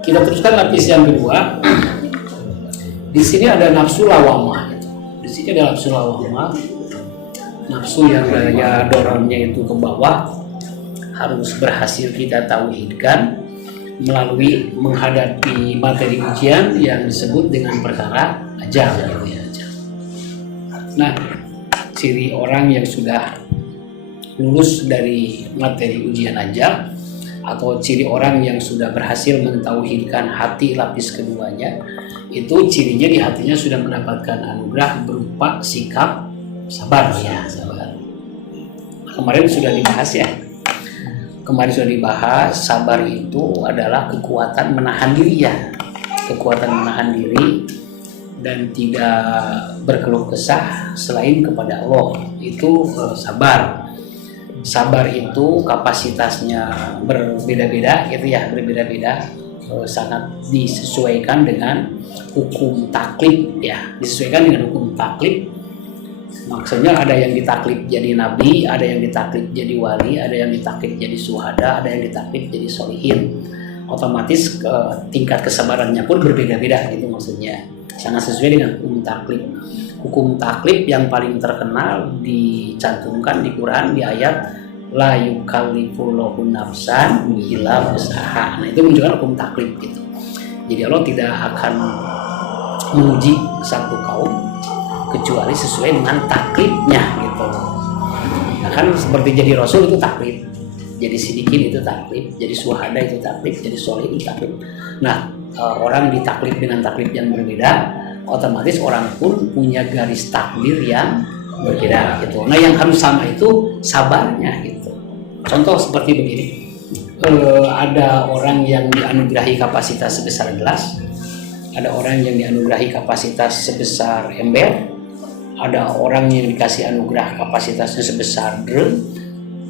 Kita teruskan lapis yang kedua. Di sini ada nafsu lawamah gitu. Di sini ada nafsu lawamah, nafsu yang daya dorongnya itu ke bawah, harus berhasil kita tauhidkan melalui menghadapi materi ujian yang disebut dengan perkara ajal gitu ya, ajal. Nah, ciri orang yang sudah lulus dari materi ujian ajal atau ciri orang yang sudah berhasil mentauhidkan hati lapis keduanya, itu cirinya di hatinya sudah mendapatkan anugerah berupa sikap sabar ya, sabar. Kemarin sudah dibahas ya. Kemarin sudah dibahas, sabar itu adalah kekuatan menahan diri ya. Kekuatan menahan diri dan tidak berkeluh kesah selain kepada Allah. Itu sabar. Sabar itu kapasitasnya berbeda-beda gitu ya, berbeda-beda. Sangat disesuaikan dengan hukum taklif ya, disesuaikan dengan hukum taklif. Maksudnya ada yang ditaklif jadi nabi, ada yang ditaklif jadi wali, ada yang ditaklif jadi syuhada, ada yang ditaklif jadi sholihin. Otomatis tingkat kesabarannya pun berbeda-beda gitu maksudnya. Sangat sesuai dengan hukum taklif. Hukum taklif yang paling terkenal dicantumkan di Quran di ayat la yukallifullahu nafsan illa wus'aha. Nah, itu menunjukkan hukum taklif gitu. Jadi Allah tidak akan menguji satu kaum kecuali sesuai dengan taklifnya gitu. Nah, kan seperti jadi rasul itu taklif, jadi sidikin itu taklif, jadi syuhada itu taklif, jadi sholih itu taklif. Nah, orang ditaklif dengan taklif yang berbeda, otomatis orang pun punya garis takdir yang berbeda gitu. Nah, yang harus sama itu sabarnya gitu. Contoh seperti begini, ada orang yang dianugerahi kapasitas sebesar gelas, ada orang yang dianugerahi kapasitas sebesar ember, ada orang yang dikasih anugerah kapasitasnya sebesar drum,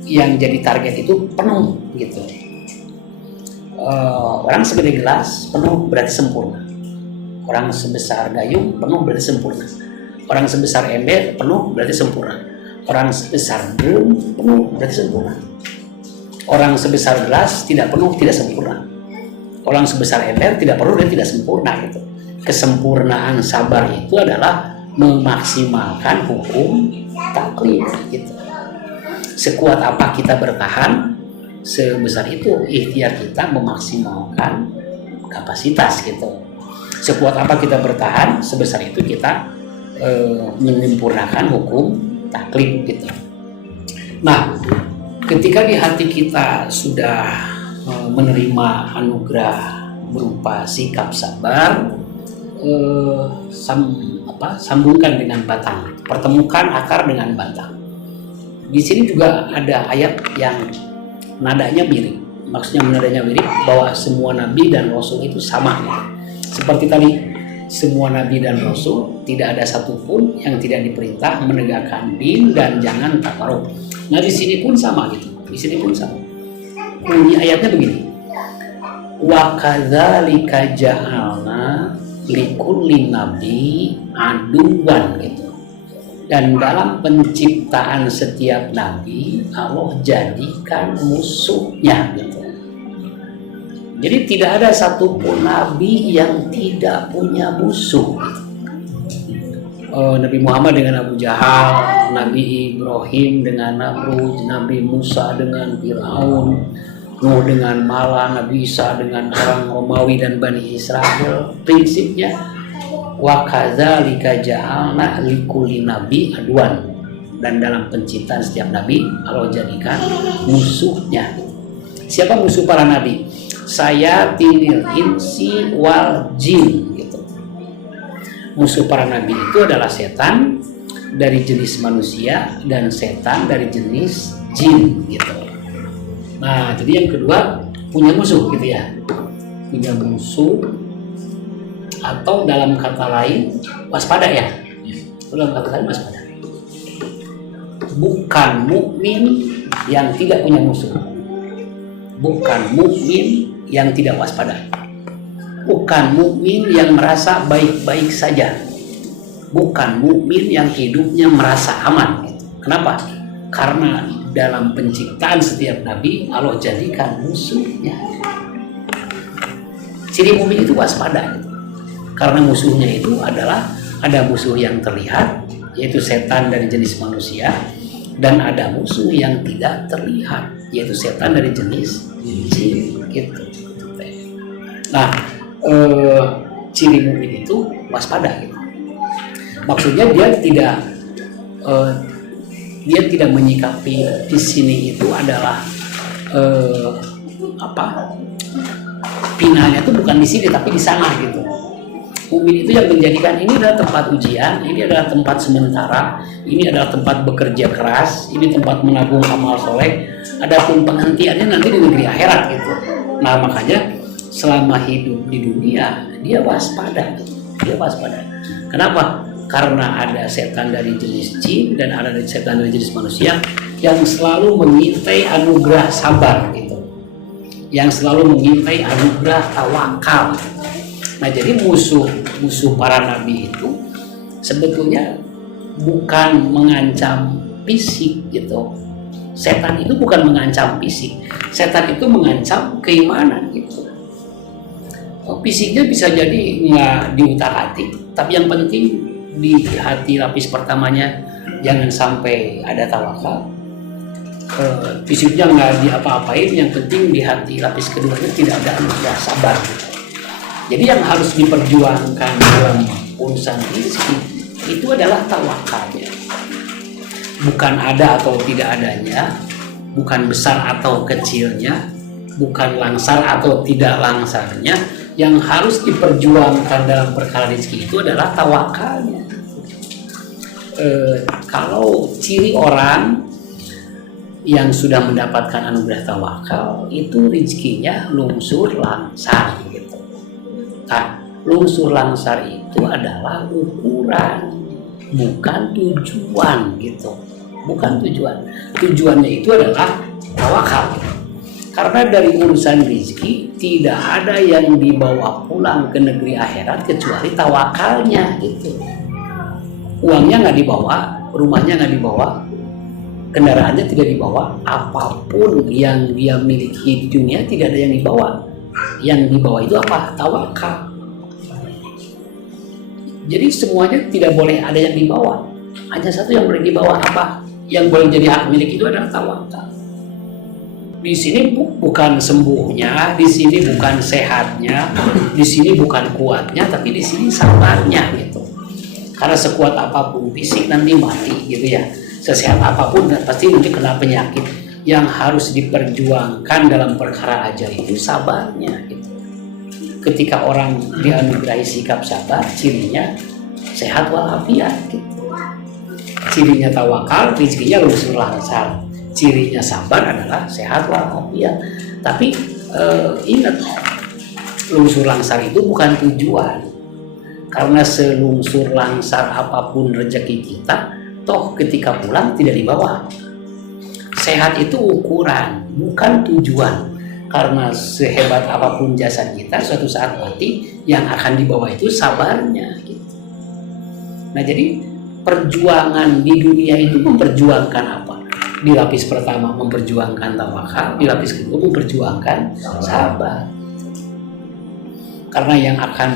yang jadi target itu penuh gitu. Orang segede gelas penuh berarti sempurna, orang sebesar gayung penuh berarti sempurna, orang sebesar ember penuh berarti sempurna, orang sebesar drum penuh berarti sempurna, orang sebesar gelas tidak penuh tidak sempurna, orang sebesar ember tidak penuh dan tidak sempurna gitu. Kesempurnaan sabar itu adalah memaksimalkan hukum taklif gitu. Sekuat apa kita bertahan, sebesar itu ikhtiar kita memaksimalkan kapasitas gitu. Sekuat apa kita bertahan, sebesar itu kita menyempurnakan hukum taklif gitu. Nah, ketika di hati kita sudah menerima anugerah berupa sikap sabar, sambungkan dengan batang, pertemukan akar dengan batang. Di sini juga ada ayat yang nadanya mirip, maksudnya nadanya mirip bahwa semua nabi dan rasul itu sama gitu. Seperti tadi, semua nabi dan rasul tidak ada satupun yang tidak diperintah menegakkan din dan jangan takarub. Nah di sini pun sama gitu, di sini pun sama. Bunyi ayatnya begini, wa kadzalika ja'alna likulli nabi aduwan gitu. Dan dalam penciptaan setiap nabi Allah jadikan musuhnya gitu. Jadi tidak ada satupun nabi yang tidak punya musuh. Nabi Muhammad dengan Abu Jahal, Nabi Ibrahim dengan Namrud, Nabi Musa dengan Fir'aun, Nuh dengan Mala, Nabi Isa dengan orang Romawi dan Bani Israel. Prinsipnya wa kadzalika ja'alna likulli nabi aduan, dan dalam penciptaan setiap nabi Allah jadikan musuhnya. Siapa musuh para nabi? Sayatinil insi wal jin gitu. musuh para nabi itu adalah setan dari jenis manusia dan setan dari jenis jin gitu. Nah, jadi yang kedua punya musuh gitu ya. Punya musuh atau dalam kata lain waspada ya. Dalam kata lain waspada. Bukan mukmin yang tidak punya musuh. Bukan mukmin yang tidak waspada. Bukan mukmin yang merasa baik-baik saja. Bukan mukmin yang hidupnya merasa aman. Kenapa? Karena dalam penciptaan setiap nabi Allah jadikan musuhnya. Ciri mukmin itu waspada. Karena musuhnya itu adalah ada musuh yang terlihat, yaitu setan dari jenis manusia, dan ada musuh yang tidak terlihat, yaitu setan dari jenis jin. Gitu. Nah, ciri mukmin itu waspada. Gitu. Maksudnya dia tidak menyikapi di sini itu adalah pinanya itu bukan di sini tapi di sana gitu. Mukmin itu yang menjadikan ini adalah tempat ujian, ini adalah tempat sementara, ini adalah tempat bekerja keras, ini tempat menabung amal soleh. Adapun penghentiannya nanti di negeri akhirat gitu. Nah makanya selama hidup di dunia dia waspada. Dia waspada. Kenapa? Karena ada setan dari jenis jin dan ada setan dari jenis manusia yang selalu mengintai anugerah sabar gitu, yang selalu mengintai anugerah tawakal. Nah jadi musuh para nabi itu sebetulnya bukan mengancam fisik gitu. Setan itu bukan mengancam fisik, setan itu mengancam keimanan gitu. Fisiknya bisa jadi nggak diutak-atik, tapi yang penting di hati lapis pertamanya jangan sampai ada tawakal. Fisiknya nggak diapa-apain, yang penting di hati lapis keduanya tidak ada anugerah sabar. Jadi yang harus diperjuangkan dalam urusan rezeki itu adalah tawakalnya, bukan ada atau tidak adanya, bukan besar atau kecilnya, bukan langsar atau tidak langsarnya. Yang harus diperjuangkan dalam perkara rezeki itu adalah tawakalnya. Kalau ciri orang yang sudah mendapatkan anugerah tawakal itu rezekinya lungsur langsar gitu. Nah, lungsur langsar itu adalah ukuran, bukan tujuan gitu. Bukan tujuan. Tujuannya itu adalah tawakal. Karena dari urusan rezeki tidak ada yang dibawa pulang ke negeri akhirat kecuali tawakalnya gitu. Uangnya nggak dibawa, rumahnya nggak dibawa, kendaraannya tidak dibawa, apapun yang dia miliki di dunia tidak ada yang dibawa. Yang dibawa itu apa? Tawakal. Jadi semuanya tidak boleh ada yang dibawa. Hanya satu yang boleh dibawa apa? Yang boleh jadi hak milik itu adalah tawakal. Di sini bukan sembuhnya, di sini bukan sehatnya, di sini bukan kuatnya, tapi di sini sabarnya gitu. Karena sekuat apapun fisik nanti mati gitu ya. Sesehat apapun pasti nanti kena penyakit. Yang harus diperjuangkan dalam perkara ajar itu sabarnya gitu. Ketika orang dianugerahi sikap sabar, cirinya sehat walafiat gitu. Cirinya tawakal, rezekinya lungsur langsar. Cirinya sabar adalah sehat walafiat. Tapi ingat, lungsur langsar itu bukan tujuan. Karena selungsur langsar apapun rezeki kita, toh ketika pulang tidak dibawa. Sehat itu ukuran, bukan tujuan. Karena sehebat apapun jasad kita, suatu saat mati, yang akan dibawa itu sabarnya. Gitu. Nah jadi perjuangan di dunia itu memperjuangkan apa? Di lapis pertama memperjuangkan tawakal, di lapis kedua memperjuangkan sabar. Karena yang akan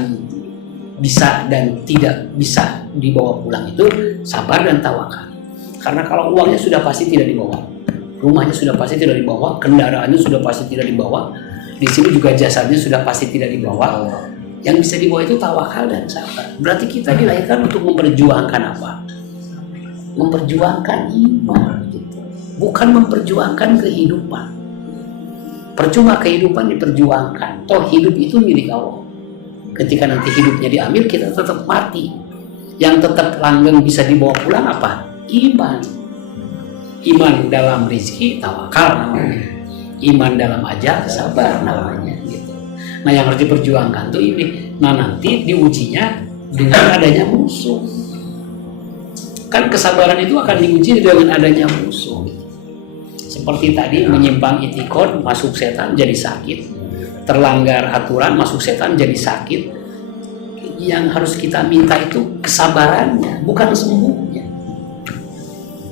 bisa dan tidak bisa dibawa pulang itu sabar dan tawakal. Karena kalau uangnya sudah pasti tidak dibawa, rumahnya sudah pasti tidak dibawa, kendaraannya sudah pasti tidak dibawa, di sini juga jasadnya sudah pasti tidak dibawa. Yang bisa dibawa itu tawakal dan sabar. Berarti kita dilahirkan untuk memperjuangkan apa? Memperjuangkan iman gitu. Bukan memperjuangkan kehidupan. Percuma kehidupan diperjuangkan. Toh hidup itu milik Allah. Ketika nanti hidupnya diambil, kita tetap mati. Yang tetap langgeng bisa dibawa pulang apa? Iman. Iman dalam rezeki, tawakal namanya. Iman dalam ajal, sabar namanya gitu. Nah yang harus diperjuangkan tuh ini. Nah nanti diujinya dengan adanya musuh. Kan kesabaran itu akan diuji dengan adanya musuh. Seperti tadi menyimpang itikad masuk setan jadi sakit, terlanggar aturan masuk setan jadi sakit. Yang harus kita minta itu kesabarannya, bukan sembuhnya.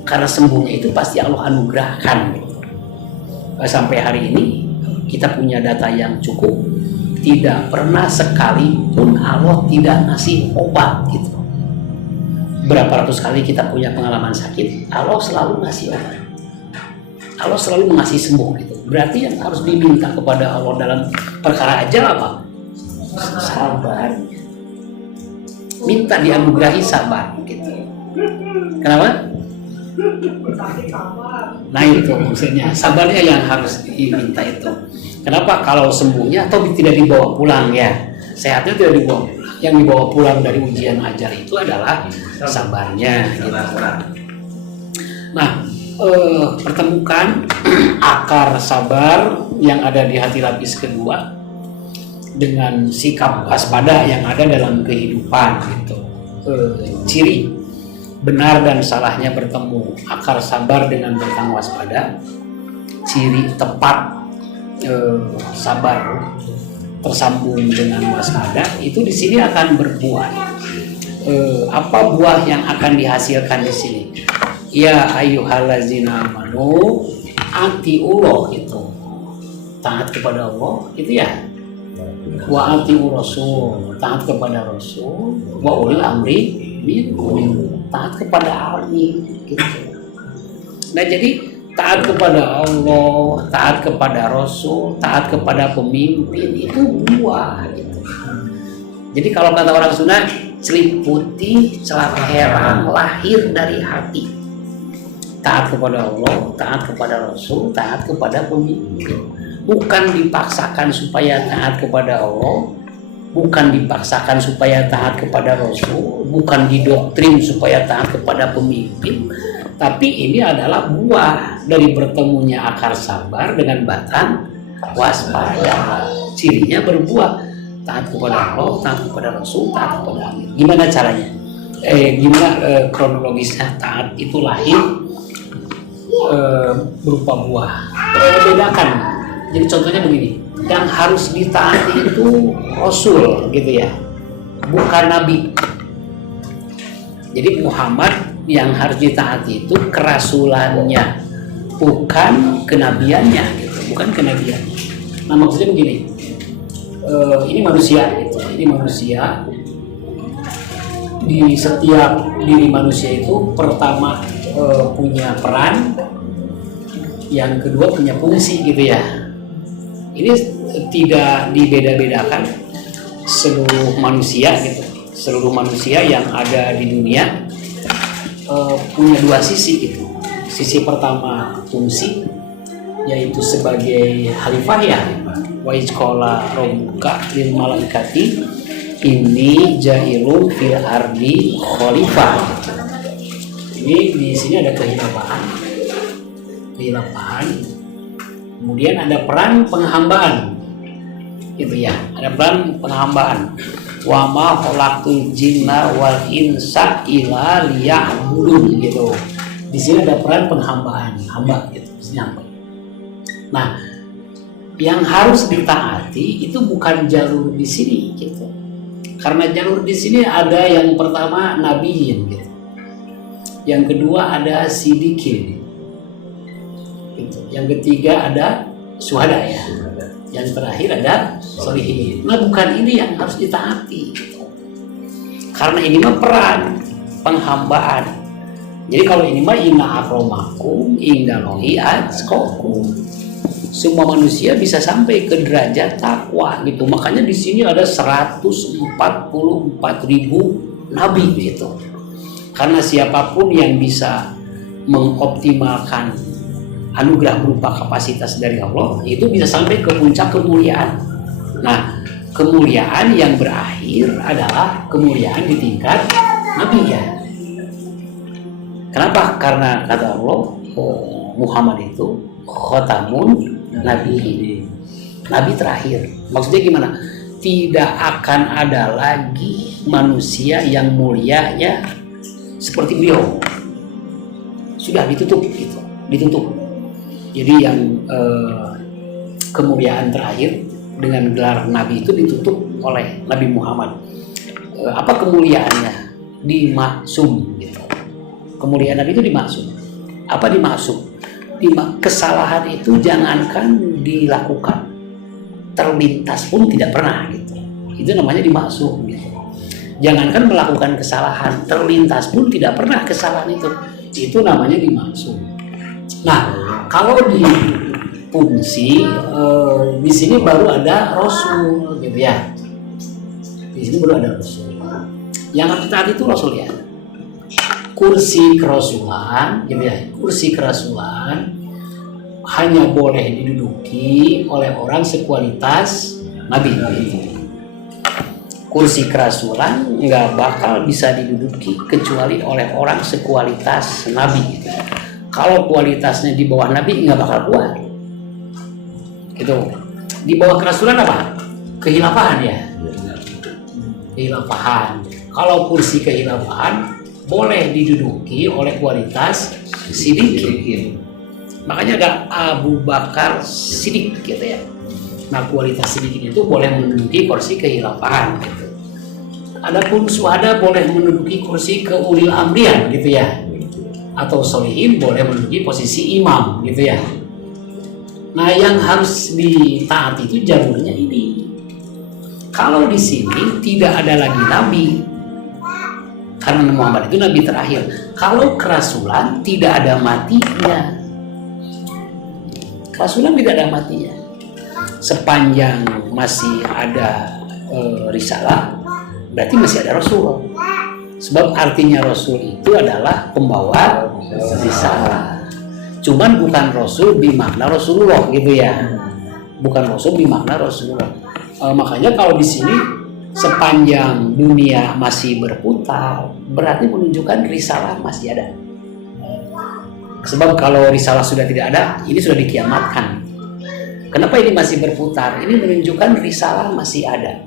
Karena sembuhnya itu pasti Allah anugerahkan. Sampai hari ini kita punya data yang cukup, tidak pernah sekalipun Allah tidak ngasih obat gitu. Berapa ratus kali kita punya pengalaman sakit, Allah selalu ngasih obat. Allah selalu mengasih sembuh gitu. Berarti yang harus diminta kepada Allah dalam perkara ajal apa? Sabar. Minta dianugerahi sabar gitu. Kenapa? Nah itu maksudnya sabarnya yang harus diminta itu. Kenapa? Kalau sembuhnya atau tidak dibawa pulang ya, sehatnya tidak dibawa pulang. Yang dibawa pulang dari ujian ajal itu adalah sabarnya gitu. Nah pertemukan akar sabar yang ada di hati lapis kedua dengan sikap waspada yang ada dalam kehidupan gitu. Ciri benar dan salahnya bertemu akar sabar dengan bertang waspada, ciri tepat sabar tersambung dengan waspada itu di sini akan berbuah. Apa buah yang akan dihasilkan di sini? Ya ayyuhallazina amanu atiullah itu taat kepada Allah itu ya, wa atiur rasul taat kepada rasul, wa ulil amri minkum taat kepada ahli gitu. Nah jadi taat kepada Allah, taat kepada rasul, taat kepada pemimpin itu buah gitu. Jadi kalau kata orang Sunda, celip putih celak herang lahir dari hati. Taat kepada Allah, taat kepada Rasul, taat kepada pemimpin. Bukan dipaksakan supaya taat kepada Allah, bukan dipaksakan supaya taat kepada Rasul, bukan didoktrin supaya taat kepada pemimpin, tapi ini adalah buah dari bertemunya akar sabar dengan batang waspada. Cirinya berbuah, taat kepada Allah, taat kepada Rasul, taat kepada Amin. Gimana caranya? Kronologisnya taat itu lahir berupa buah. Bedakan. Jadi contohnya begini, yang harus ditaati itu Rasul gitu ya, bukan Nabi. Jadi Muhammad yang harus ditaati itu kerasulannya, bukan kenabiannya gitu, bukan kenabiannya. Nah maksudnya begini, ini manusia gitu, ini manusia. Di setiap diri manusia itu pertama punya peran, yang kedua punya fungsi gitu ya. Ini tidak dibeda-bedakan seluruh manusia gitu. Seluruh manusia yang ada di dunia punya dua sisi gitu. Sisi pertama fungsi, yaitu sebagai khalifah ya. Wa izqala rabbuka lil malaikati inni ja'ilun fil ardi khalifah. Ini di sini ada kehilafan. Kemudian ada peran penghambaan. Gitu ya, ada peran penghambaan. Wa ma khalaqtul jinna wal insa illa liya'budun gitu. Di sini ada peran penghambaan, hamba gitu, hamba. Nah, yang harus ditaati itu bukan jalur di sini gitu. Karena jalur di sini ada yang pertama nabiyin gitu. Yang kedua ada sidikin. Gitu. Yang ketiga ada syuhada ya. Yang terakhir ada sholihin. Nah bukan ini yang harus ditaati gitu. Karena ini mah peran penghambaan. Jadi kalau ini mah inna akramakum indallahi atqakum. Semua manusia bisa sampai ke derajat takwa gitu. Makanya di sini ada 144.000 nabi gitu. Karena siapapun yang bisa mengoptimalkan anugerah berupa kapasitas dari Allah itu bisa sampai ke puncak kemuliaan. Nah, kemuliaan yang berakhir adalah kemuliaan di tingkat nabi ya. Kenapa? Karena kata Allah, Muhammad itu khatamun nabi, nabi terakhir. Maksudnya gimana? Tidak akan ada lagi manusia yang mulia ya seperti beliau. Sudah ditutup gitu, ditutup. Jadi yang kemuliaan terakhir dengan gelar nabi itu ditutup oleh Nabi Muhammad. Apa kemuliaannya? Dimaksum gitu. Kemuliaan nabi itu dimaksum. Apa dimaksum? Kesalahan itu jangankan dilakukan, terlintas pun tidak pernah gitu. Itu namanya dimaksum gitu. Jangankan melakukan kesalahan, terlintas pun tidak pernah kesalahan itu namanya dimaksum. Nah, kalau di fungsi di sini baru ada rasul gitu ya. Di sini baru ada rasul. Yang harus ditaati itu rasul ya. Kursi kerasulan gitu ya. Kursi kerasulan hanya boleh diduduki oleh orang sekualitas nabi gitu. Kursi kerasulan nggak bakal bisa diduduki kecuali oleh orang sekualitas nabi. Kalau kualitasnya di bawah nabi nggak bakal kuat. Gitu. Di bawah kerasulan apa? Kehilafahan ya. Kehilafahan. Kalau kursi kehilafahan boleh diduduki oleh kualitas sidik. Makanya ada Abu Bakar Siddiq gitu ya. Nah, kualitas Siddiq itu boleh menduduki kursi kehilafahan gitu. Adapun syuhada boleh menduduki kursi keulil amrian gitu ya. Atau sholihin boleh menduduki posisi imam gitu ya. Nah, yang harus ditaati itu jalurnya ini. Kalau di sini tidak ada lagi nabi, karena Muhammad itu nabi terakhir. Kalau kerasulan tidak ada matinya. Kerasulan tidak ada matinya. Sepanjang masih ada risalah, berarti masih ada rasul. Sebab artinya rasul itu adalah pembawa risalah. Cuman bukan rasul bimakna Rasulullah gitu ya. Bukan rasul bimakna Rasulullah. Makanya kalau di sini sepanjang dunia masih berputar, berarti menunjukkan risalah masih ada. Sebab kalau risalah sudah tidak ada, ini sudah dikiamatkan. Kenapa ini masih berputar? Ini menunjukkan risalah masih ada.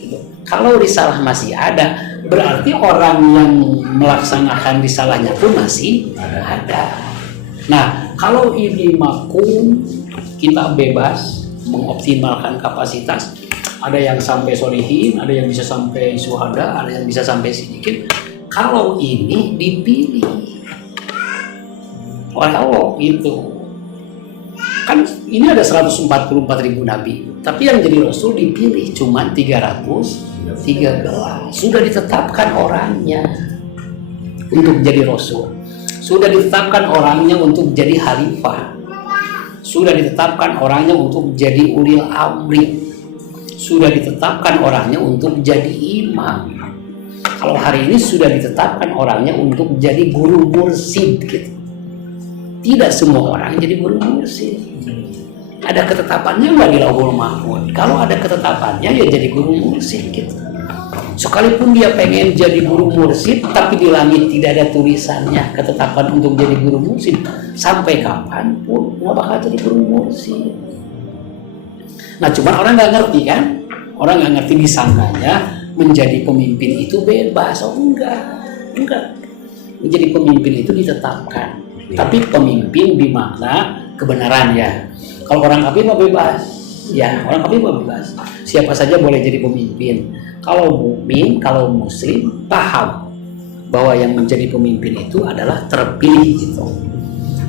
Gitu. Kalau risalah masih ada, berarti orang yang melaksanakan risalahnya pun masih ada. Nah, kalau ini makum, kita bebas mengoptimalkan kapasitas. Ada yang sampai sholihin, ada yang bisa sampai syuhada, ada yang bisa sampai sedikit. Kalau ini dipilih oleh Allah itu. Kan ini ada 144.000 nabi, tapi yang jadi rasul dipilih cuma 313. Sudah ditetapkan orangnya untuk jadi rasul. Sudah ditetapkan orangnya untuk jadi khalifah. Sudah ditetapkan orangnya untuk jadi ulil amri. Sudah ditetapkan orangnya untuk jadi imam. Kalau hari ini sudah ditetapkan orangnya untuk jadi guru mursyid gitu. Tidak semua orang jadi guru mursyid. Ada ketetapannya nggak di Lauhul Mahfuz? Kalau ada ketetapannya ya jadi guru mursyid gitu. Sekalipun dia pengen jadi guru mursyid, tapi di langit tidak ada tulisannya ketetapan untuk jadi guru mursyid, sampai kapanpun nggak bakal jadi guru mursyid. Nah, cuman orang nggak ngerti kan? Orang nggak ngerti, disangkanya menjadi pemimpin itu bebas. Oh enggak. Menjadi pemimpin itu ditetapkan. Tapi pemimpin bermakna kebenaran ya. Kalau orang kafir mah bebas. Ya, orang kafir mah bebas. Siapa saja boleh jadi pemimpin. Kalau mukmin, kalau muslim paham bahwa yang menjadi pemimpin itu adalah terpilih gitu.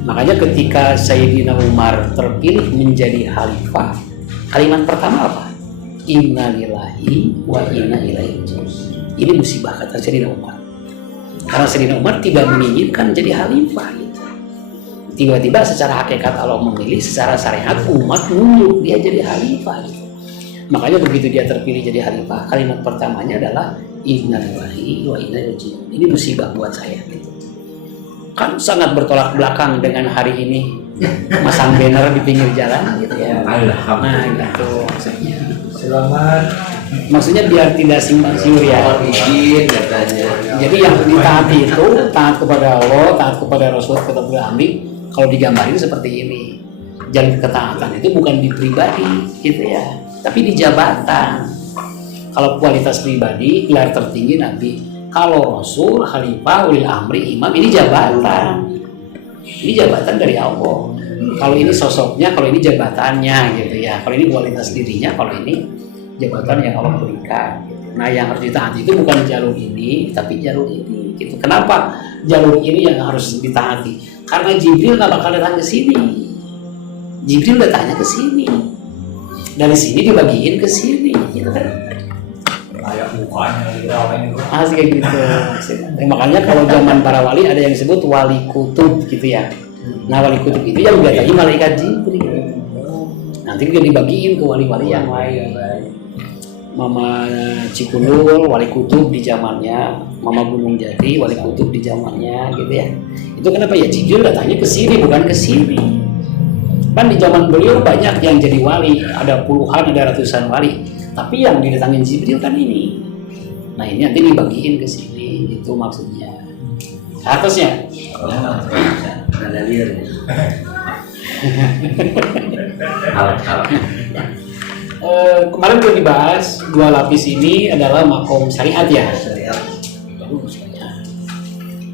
Makanya ketika Sayyidina Umar terpilih menjadi khalifah, kalimat pertama apa? Inna lillahi wa inna ilaihi raji'un. Ini musibah kata Sayyidina Umar. Karena Sayyidina Umar tidak menginginkan jadi khalifah gitu. Tiba-tiba secara hakikat Allah memilih, secara syariat umat nunjuk dia jadi khalifah gitu. Makanya begitu dia terpilih jadi khalifah, kalimat pertamanya adalah Inna lillahi wa inna ilaihi raji'un. Ini musibah buat saya gitu. Kan sangat bertolak belakang dengan hari ini masang banner di pinggir jalan gitu ya. Nah gitu maksudnya. Selamat Maksudnya biar tidak simpang siur ya. Izin katanya. Jadi yang ditaati itu taat kepada Allah, taat kepada Rasul, kepada Nabi. Kalau digambarin seperti ini, jalur ketaatan itu bukan di pribadi, gitu ya, tapi di jabatan. Kalau kualitas pribadi, gelar tertinggi Nabi. Kalau Rasul, Khalifah, Ulil Amri, Imam, ini jabatan. Ini jabatan dari Allah. Kalau ini sosoknya, kalau ini jabatannya, gitu ya. Kalau ini kualitas dirinya, kalau ini jabatan yang Allah berikan. Nah, yang harus ditaati itu bukan jalur ini, tapi jalur ini. Gitu. Kenapa jalur ini yang harus ditaati? Karena Jibril nggak bakal datang ke sini. Jibril datangnya ke sini. Dari sini dibagiin ke sini, gitu kan? Kayak mukanya gitu. Asli kayak gitu. Makanya kalau zaman para wali ada yang disebut wali kutub, gitu ya. Nah, wali kutub itu yang didatangi malaikat Jibril. Nanti dia dibagiin ke wali-wali yang lain. Mama Cikundul wali kutub di zamannya, Mama Gunung Jati wali kutub di zamannya, gitu ya. Itu kenapa ya Jibril datangnya ke sini bukan ke sini. Kan di zaman beliau banyak yang jadi wali, ada puluhan, ada ratusan wali. Tapi yang didatangin Jibril kan ini. Nah, ini nanti dibagiin ke sini, itu maksudnya. Atasnya. Ada liar. Alat-alat. Kemarin sudah dibahas dua lapis ini adalah makom syariat ya. Syariat.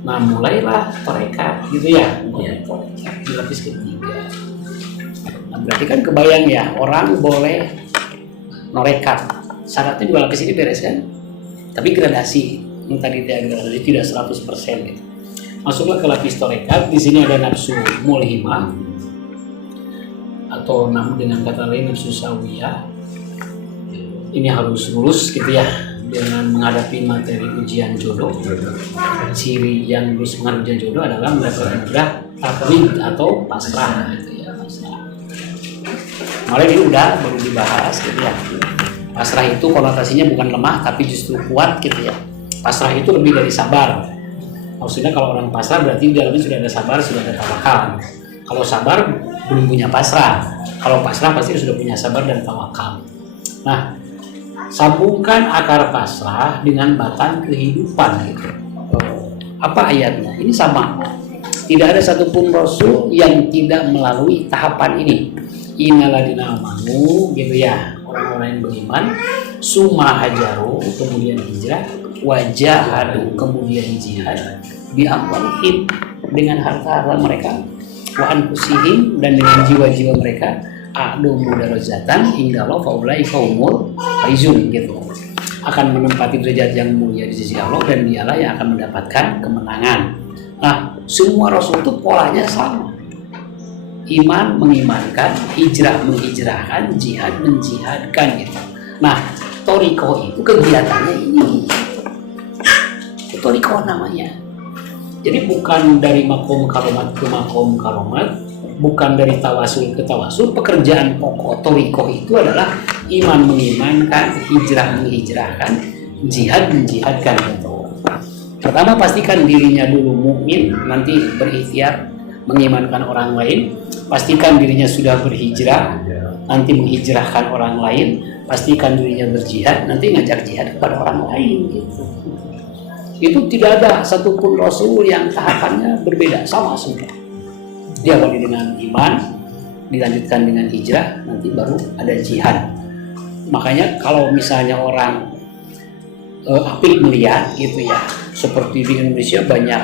Nah, mulailah tarekat gitu ya. Di lapis ketiga. Nah, berarti kan kebayang ya, orang boleh norekat. Syaratnya dua lapis ini beres kan? Tapi gradasi. Yang tadi gradasi tidak 100% gitu. Masuklah ke lapis tarekat. Di sini ada nafsu mulhimah atau dengan kata lain nafsu sawiyah. Ini harus lulus gitu ya dengan menghadapi materi ujian jodoh. Ciri yang lulus menghadapi ujian jodoh adalah mendapatkan mudah tafwid atau pasrah gitu ya, pasrah. Kemarin ini udah baru dibahas gitu ya. Pasrah itu konotasinya bukan lemah tapi justru kuat gitu ya. Pasrah itu lebih dari sabar. Maksudnya kalau orang pasrah berarti di dalamnya sudah ada sabar, sudah ada tawakal. Kalau sabar belum punya pasrah. Kalau pasrah pasti sudah punya sabar dan tawakal. Nah, sambungkan akar pasrah dengan batang kehidupan gitu. Apa ayatnya? Ini sama. Tidak ada satupun rasul yang tidak melalui tahapan ini. Innaladina amanu gitu ya. Orang-orang yang beriman, summa hajaru, kemudian hijrah, wajahadu, kemudian jihad, biamwalihim, dengan harta-harta mereka, wa anfusihim, dan dengan jiwa-jiwa mereka, a'lamu darajatan hingga Allah faulai kaumul faizun gitu, akan menempati derajat yang mulia di sisi Allah dan dialah yang akan mendapatkan kemenangan. Nah, semua rasul itu polanya sama. Iman mengimankan, hijrah menghijrahkan, jihad menjihadkan gitu. Nah, toriko itu kegiatannya ini. Toriko namanya. Jadi bukan dari makom karomat ke makom karomat, bukan dari tawasul ke tawasul. Pekerjaan pokok toriko itu adalah iman mengimankan, hijrah menghijrahkan, jihad menjihadkan gitu. Pertama pastikan dirinya dulu mukmin, nanti berikhtiar mengimankan orang lain. Pastikan dirinya sudah berhijrah, nanti menghijrahkan orang lain. Pastikan dirinya berjihad, nanti ngajak jihad kepada orang lain gitu. Itu tidak ada satupun rasul yang tahapannya berbeda, sama semua. Diawali dengan iman, dilanjutkan dengan hijrah, nanti baru ada jihad. Makanya kalau misalnya orang apik melihat gitu ya, seperti di Indonesia banyak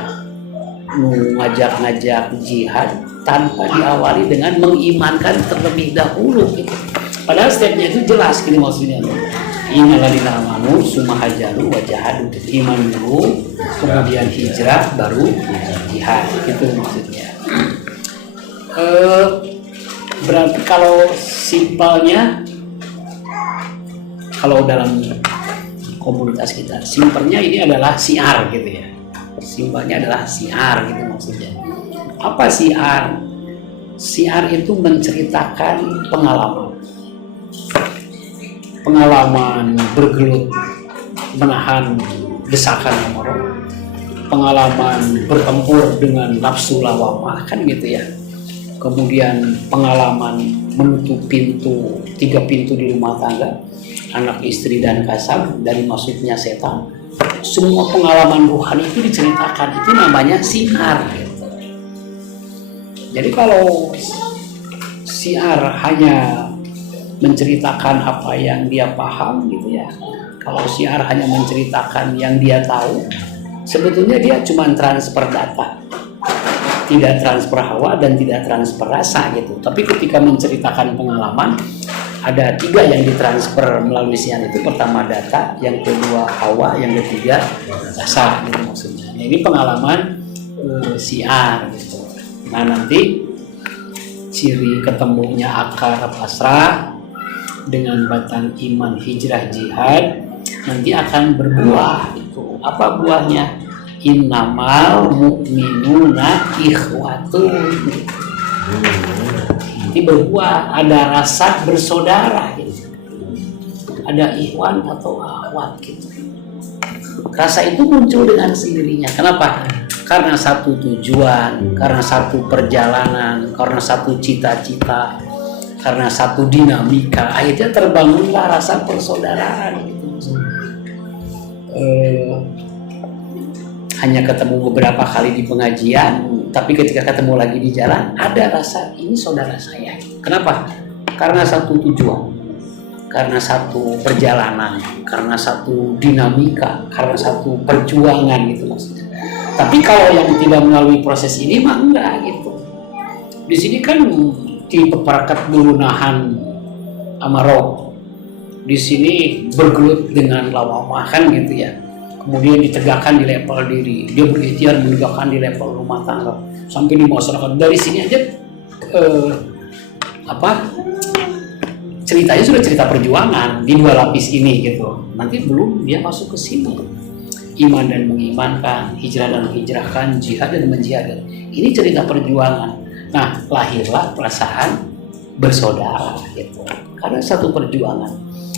ngajak-ngajak jihad tanpa diawali dengan mengimankan terlebih dahulu gitu. Padahal stepnya itu jelas gini maksudnya. Innaladina amanu summa hajaru wa jahadu, iman dulu, kemudian hijrah, baru jihad, itu maksudnya. Berarti kalau simpelnya, kalau dalam komunitas kita, simpelnya ini adalah siar gitu ya. Simpelnya adalah siar gitu maksudnya. Apa siar? Siar itu menceritakan pengalaman bergelut menahan desakan amarah, pengalaman bertempur dengan nafsu lawamah kan gitu ya. Kemudian pengalaman menutup pintu, 3 pintu di rumah tangga, anak, istri, dan kasab dari masuknya setan. Semua pengalaman rohani itu diceritakan, itu namanya siar gitu. Jadi kalau siar hanya menceritakan apa yang dia paham gitu ya, kalau siar hanya menceritakan yang dia tahu, sebetulnya dia cuma transfer data, tidak transfer hawa dan tidak transfer rasa gitu. Tapi ketika menceritakan pengalaman, ada 3 yang ditransfer melalui siar itu. Pertama data, yang kedua hawa, yang ketiga rasa gitu maksudnya. Nah, ini pengalaman siar gitu. Nah, nanti ciri ketemunya akar pasrah dengan batang iman hijrah jihad nanti akan berbuah itu. Apa buahnya? Innamal mu'minuna ikhwatun. Nanti berbuah, ada rasa bersaudara gitu. Ada ikhwan atau akhwat gitu. Rasa itu muncul dengan sendirinya. Kenapa? Karena satu tujuan, karena satu perjalanan, karena satu cita-cita, karena satu dinamika. Akhirnya terbangunlah rasa persaudaraan gitu. Hanya ketemu beberapa kali di pengajian, tapi ketika ketemu lagi di jalan, ada rasa ini saudara saya. Kenapa? Karena satu tujuan, karena satu perjalanan, karena satu dinamika, karena satu perjuangan gitu maksudnya. Tapi kalau yang tidak melalui proses ini mah enggak gitu. Di sini kan diperangkat dulu nahan amarah. Di sini bergelut dengan lawamah kan gitu ya. Kemudian ditegakkan di level diri, dia berikhtiar menegakkan di level rumah tangga sampai di masyarakat. Dari sini aja ceritanya sudah cerita perjuangan di 2 lapis ini gitu. Nanti belum dia masuk ke sini, iman dan mengimankan, hijrah dan menghijrahkan, jihad dan menjihadkan. Ini cerita perjuangan. Nah, lahirlah perasaan bersaudara gitu karena satu perjuangan,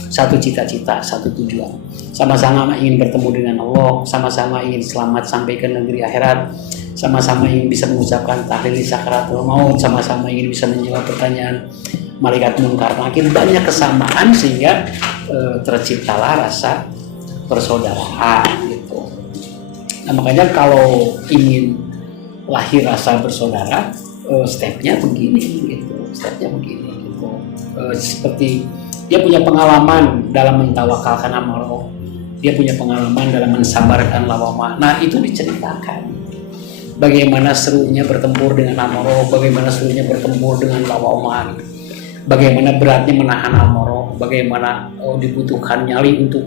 satu cita-cita, satu tujuan. Sama-sama ingin bertemu dengan Allah, sama-sama ingin selamat sampai ke negeri akhirat, sama-sama ingin bisa mengucapkan tahlil di sakaratul maut, sama-sama ingin bisa menjawab pertanyaan malaikat munkar nakir. Banyak kesamaan sehingga terciptalah rasa persaudaraan gitu. Nah, makanya kalau ingin lahir rasa bersaudara, stepnya begini gitu, seperti dia punya pengalaman dalam mentawakalkan amarah, dia punya pengalaman dalam mensabarkan lawamah. Nah, itu diceritakan bagaimana serunya bertempur dengan amarah, bagaimana serunya bertempur dengan lawamah, bagaimana beratnya menahan amarah, bagaimana dibutuhkan nyali untuk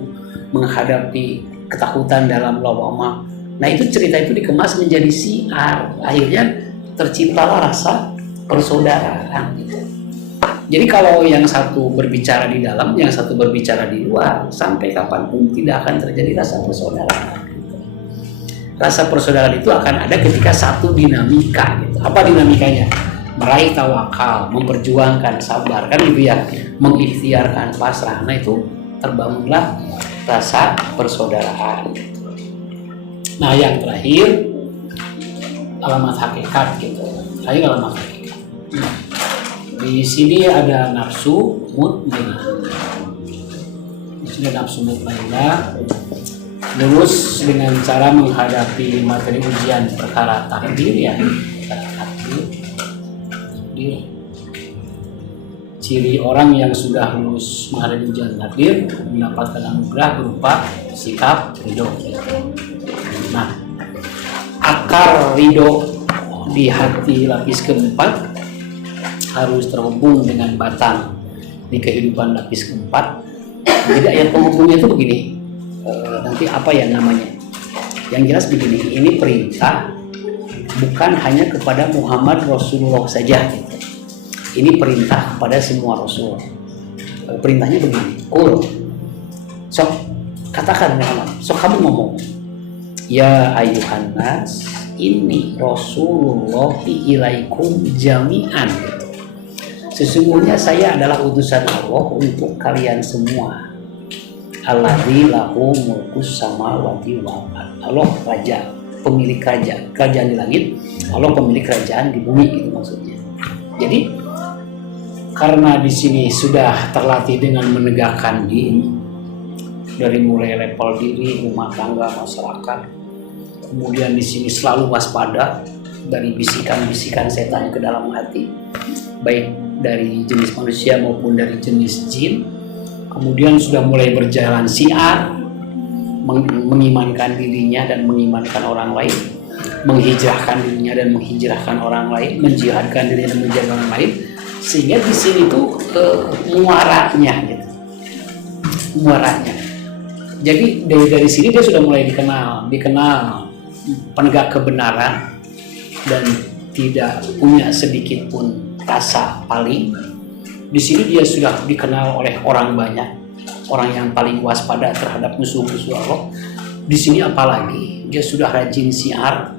menghadapi ketakutan dalam lawamah. Nah, itu cerita itu dikemas menjadi siar, akhirnya terciptalah rasa persaudaraan gitu. Jadi kalau yang satu berbicara di dalam, yang satu berbicara di luar, sampai kapanpun tidak akan terjadi rasa persaudaraan. Rasa persaudaraan itu akan ada ketika satu dinamika. Gitu. Apa dinamikanya? Meraih tawakal, memperjuangkan sabar, kan gitu ya, mengikhtiarkan pasrah. Nah, itu terbangunlah rasa persaudaraan. Nah, yang terakhir alamat hakikat gitu. Terakhir alamat hakikat. Di sini ada nafsu mutmainnah. Di sini ada nafsu mutmainnah. Lulus dengan cara menghadapi materi ujian perkara takdir ya. Takdir. Ciri orang yang sudah lulus menghadapi ujian takdir mendapatkan anugerah berupa sikap ridho. Nah, akar ridho di hati lapis keempat harus terhubung dengan batang di kehidupan lapis keempat. Jadi ayat penghubungnya itu begini, nanti apa ya namanya, yang jelas begini, ini perintah bukan hanya kepada Muhammad Rasulullah saja gitu. Ini perintah kepada semua Rasul. Perintahnya begini, sok katakan Muhammad, sok kamu ngomong, ya ayuhan nas ini Rasulullahi ilaikum jami'an. Sesungguhnya saya adalah utusan Allah untuk kalian semua. Alladzi lahu mulkus samawati wal ardh. Allah raja, pemilik kerajaan di langit. Allah pemilik kerajaan di bumi, itu maksudnya. Jadi karena di sini sudah terlatih dengan menegakkan diri dari mulai level diri, rumah tangga, masyarakat. Kemudian di sini selalu waspada dari bisikan-bisikan setan ke dalam hati, baik dari jenis manusia maupun dari jenis jin. Kemudian sudah mulai berjalan siar, mengimankan dirinya dan mengimankan orang lain, menghijrahkan dirinya dan menghijrahkan orang lain, menjihadkan dirinya dan menjihadkan orang lain, sehingga di sini tuh muaranya gitu, muaranya. Jadi dari sini dia sudah mulai dikenal penegak kebenaran dan tidak punya sedikit pun rasa paling. Di sini dia sudah dikenal oleh orang banyak, orang yang paling waspada terhadap musuh-musuh Allah. Di sini apalagi dia sudah rajin siar,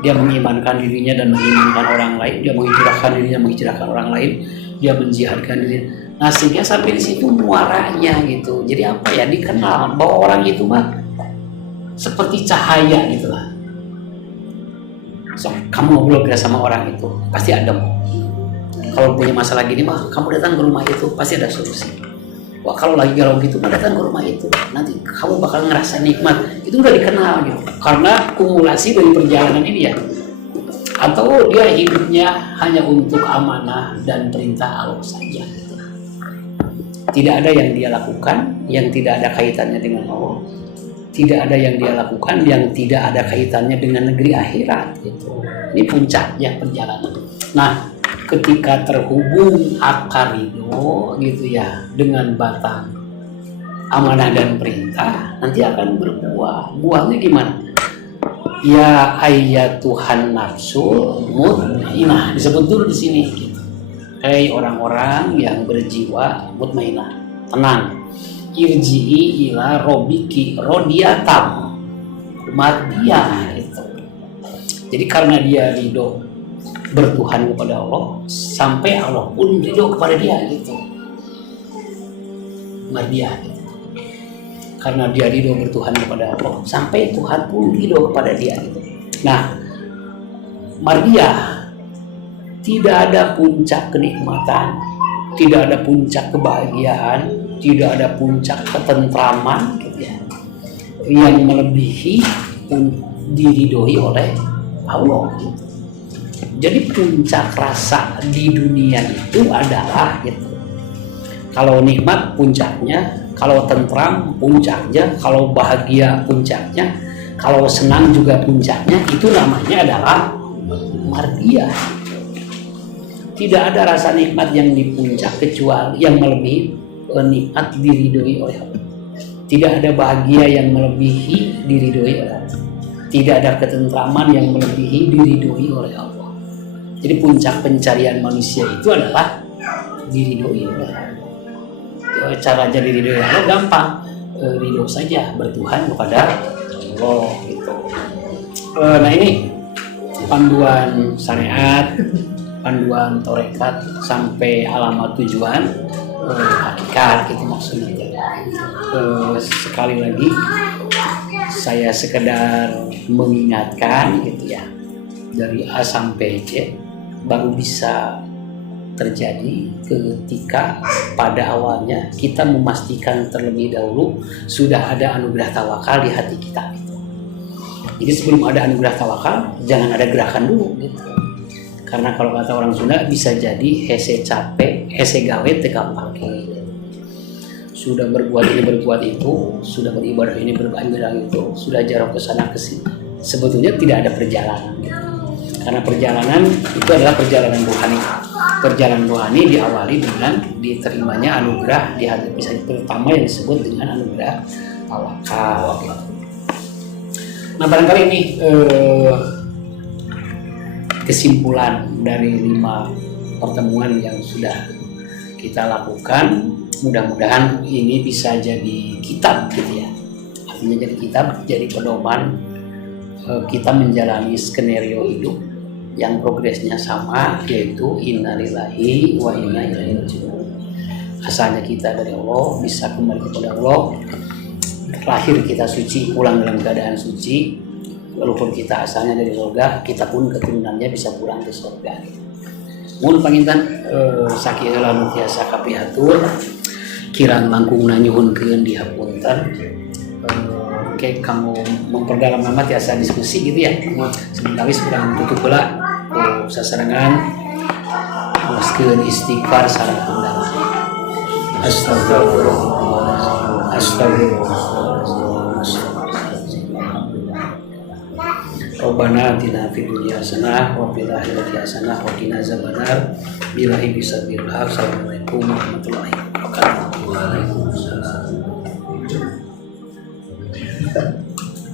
dia mengimankan dirinya dan mengimankan orang lain, dia menghijrahkan dirinya, menghijrahkan orang lain, dia menjihadkan dirinya. Nah, sehingga sampai di situ muaranya gitu. Jadi apa ya, dikenal bahwa orang itu mah seperti cahaya gitulah. So, kamu ngobrol sama orang itu pasti adem. Kalau punya masalah gini mah kamu datang ke rumah itu pasti ada solusi. Wah, kalau lagi galau gitu mah datang ke rumah itu, nanti kamu bakal ngerasa nikmat. Itu udah dikenal gitu. Karena kumulasi dari perjalanan ini ya. Atau dia hidupnya hanya untuk amanah dan perintah Allah saja gitu. Tidak ada yang dia lakukan yang tidak ada kaitannya dengan Allah. Tidak ada yang dia lakukan yang tidak ada kaitannya dengan negeri akhirat gitu. Ini puncaknya perjalanan. Nah, ketika terhubung akar ridho gitu ya dengan batang amanah dan perintah, nanti akan berbuah. Buahnya gimana? Ya ayyatuhan nafsul mutmainah, disebut dulu di sini gitu. Hei orang-orang yang berjiwa mutmainah, tenang. Irji'i ila robiki rodiyatam mardiyah itu. Jadi karena dia ridho bertuhan kepada Allah, sampai Allah pun ridho kepada dia gitu. Mardiyah gitu. Karena dia ridho bertuhan kepada Allah, sampai Tuhan pun ridho kepada dia gitu. Nah, mardiyah, tidak ada puncak kenikmatan, tidak ada puncak kebahagiaan, tidak ada puncak ketentraman gitu ya, yang melebihi diridhoi oleh Allah gitu. Jadi puncak rasa di dunia itu adalah gitu. Kalau nikmat puncaknya, kalau tentram puncaknya, kalau bahagia puncaknya, kalau senang juga puncaknya, itu namanya adalah mardiyah. Tidak ada rasa nikmat yang di puncak kecuali yang melebihi nikmat diridhoi oleh Allah. Tidak ada bahagia yang melebihi diridhoi oleh Allah. Tidak ada ketentraman yang melebihi diridhoi oleh Allah. Jadi puncak pencarian manusia itu adalah diridhoi oleh Allah. Cara jadi diridhoi oleh Allah gampang, ridho saja, bertuhan kepada Allah gitu. Nah ini panduan syariat, panduan tarekat sampai alamat tujuan hakikat gitu maksudnya. Sekali lagi saya sekedar mengingatkan gitu ya, dari A sampai Z baru bisa terjadi ketika pada awalnya kita memastikan terlebih dahulu sudah ada anugerah tawakal di hati kita gitu. Jadi sebelum ada anugerah tawakal jangan ada gerakan dulu gitu. Karena kalau kata orang Sunda bisa jadi hese capek, hese gawe teka pake. Sudah berbuat ini berbuat itu, sudah beribadah ini beribadah itu, sudah jarak ke sana ke sini. Sebetulnya tidak ada perjalanan. Karena perjalanan itu adalah perjalanan rohani. Perjalanan rohani diawali dengan diterimanya anugerah di hati bisa terutama yang disebut dengan anugerah tawakal. Nah barangkali ini kesimpulan dari 5 pertemuan yang sudah kita lakukan. Mudah-mudahan ini bisa jadi kitab gitu ya, artinya jadi kitab, jadi pedoman kita menjalani skenario hidup yang progresnya sama, yaitu innalillahi wa inna ilaihi raji'un. Asalnya kita dari Allah, bisa kembali kepada Allah, lahir kita suci, pulang dalam keadaan suci. Walaupun kita asalnya dari surga, kita pun keturunannya bisa pulang ke surga. mun panginten sakieulah nu tiasa kapiatur kirang langkungna nyuhunkeun dihapunten. Oke, kamu memperdalam nama tiasa diskusi gitu ya. Sementara kurang tutup pula sasarangan maskeun istighfar sareng pendama. Astagfirullah. Rabbana atina fid dunya hasanah wa fil akhirati hasanah wa qina azabannar. Billahi bismillahir Assalamualaikum warahmatullahi wabarakatuh.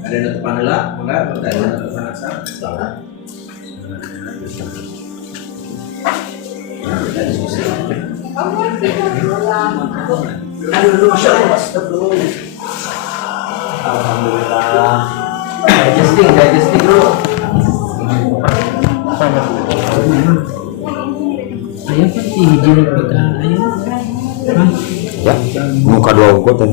Ada yang depan lah, enggak? Ada yang depan asal. Kita diskusi. Aduh, masya Allah, astagfirullah. Alhamdulillah. Digesting bro. Ayo kan hiji rek ayo. Ya, muka dua kota.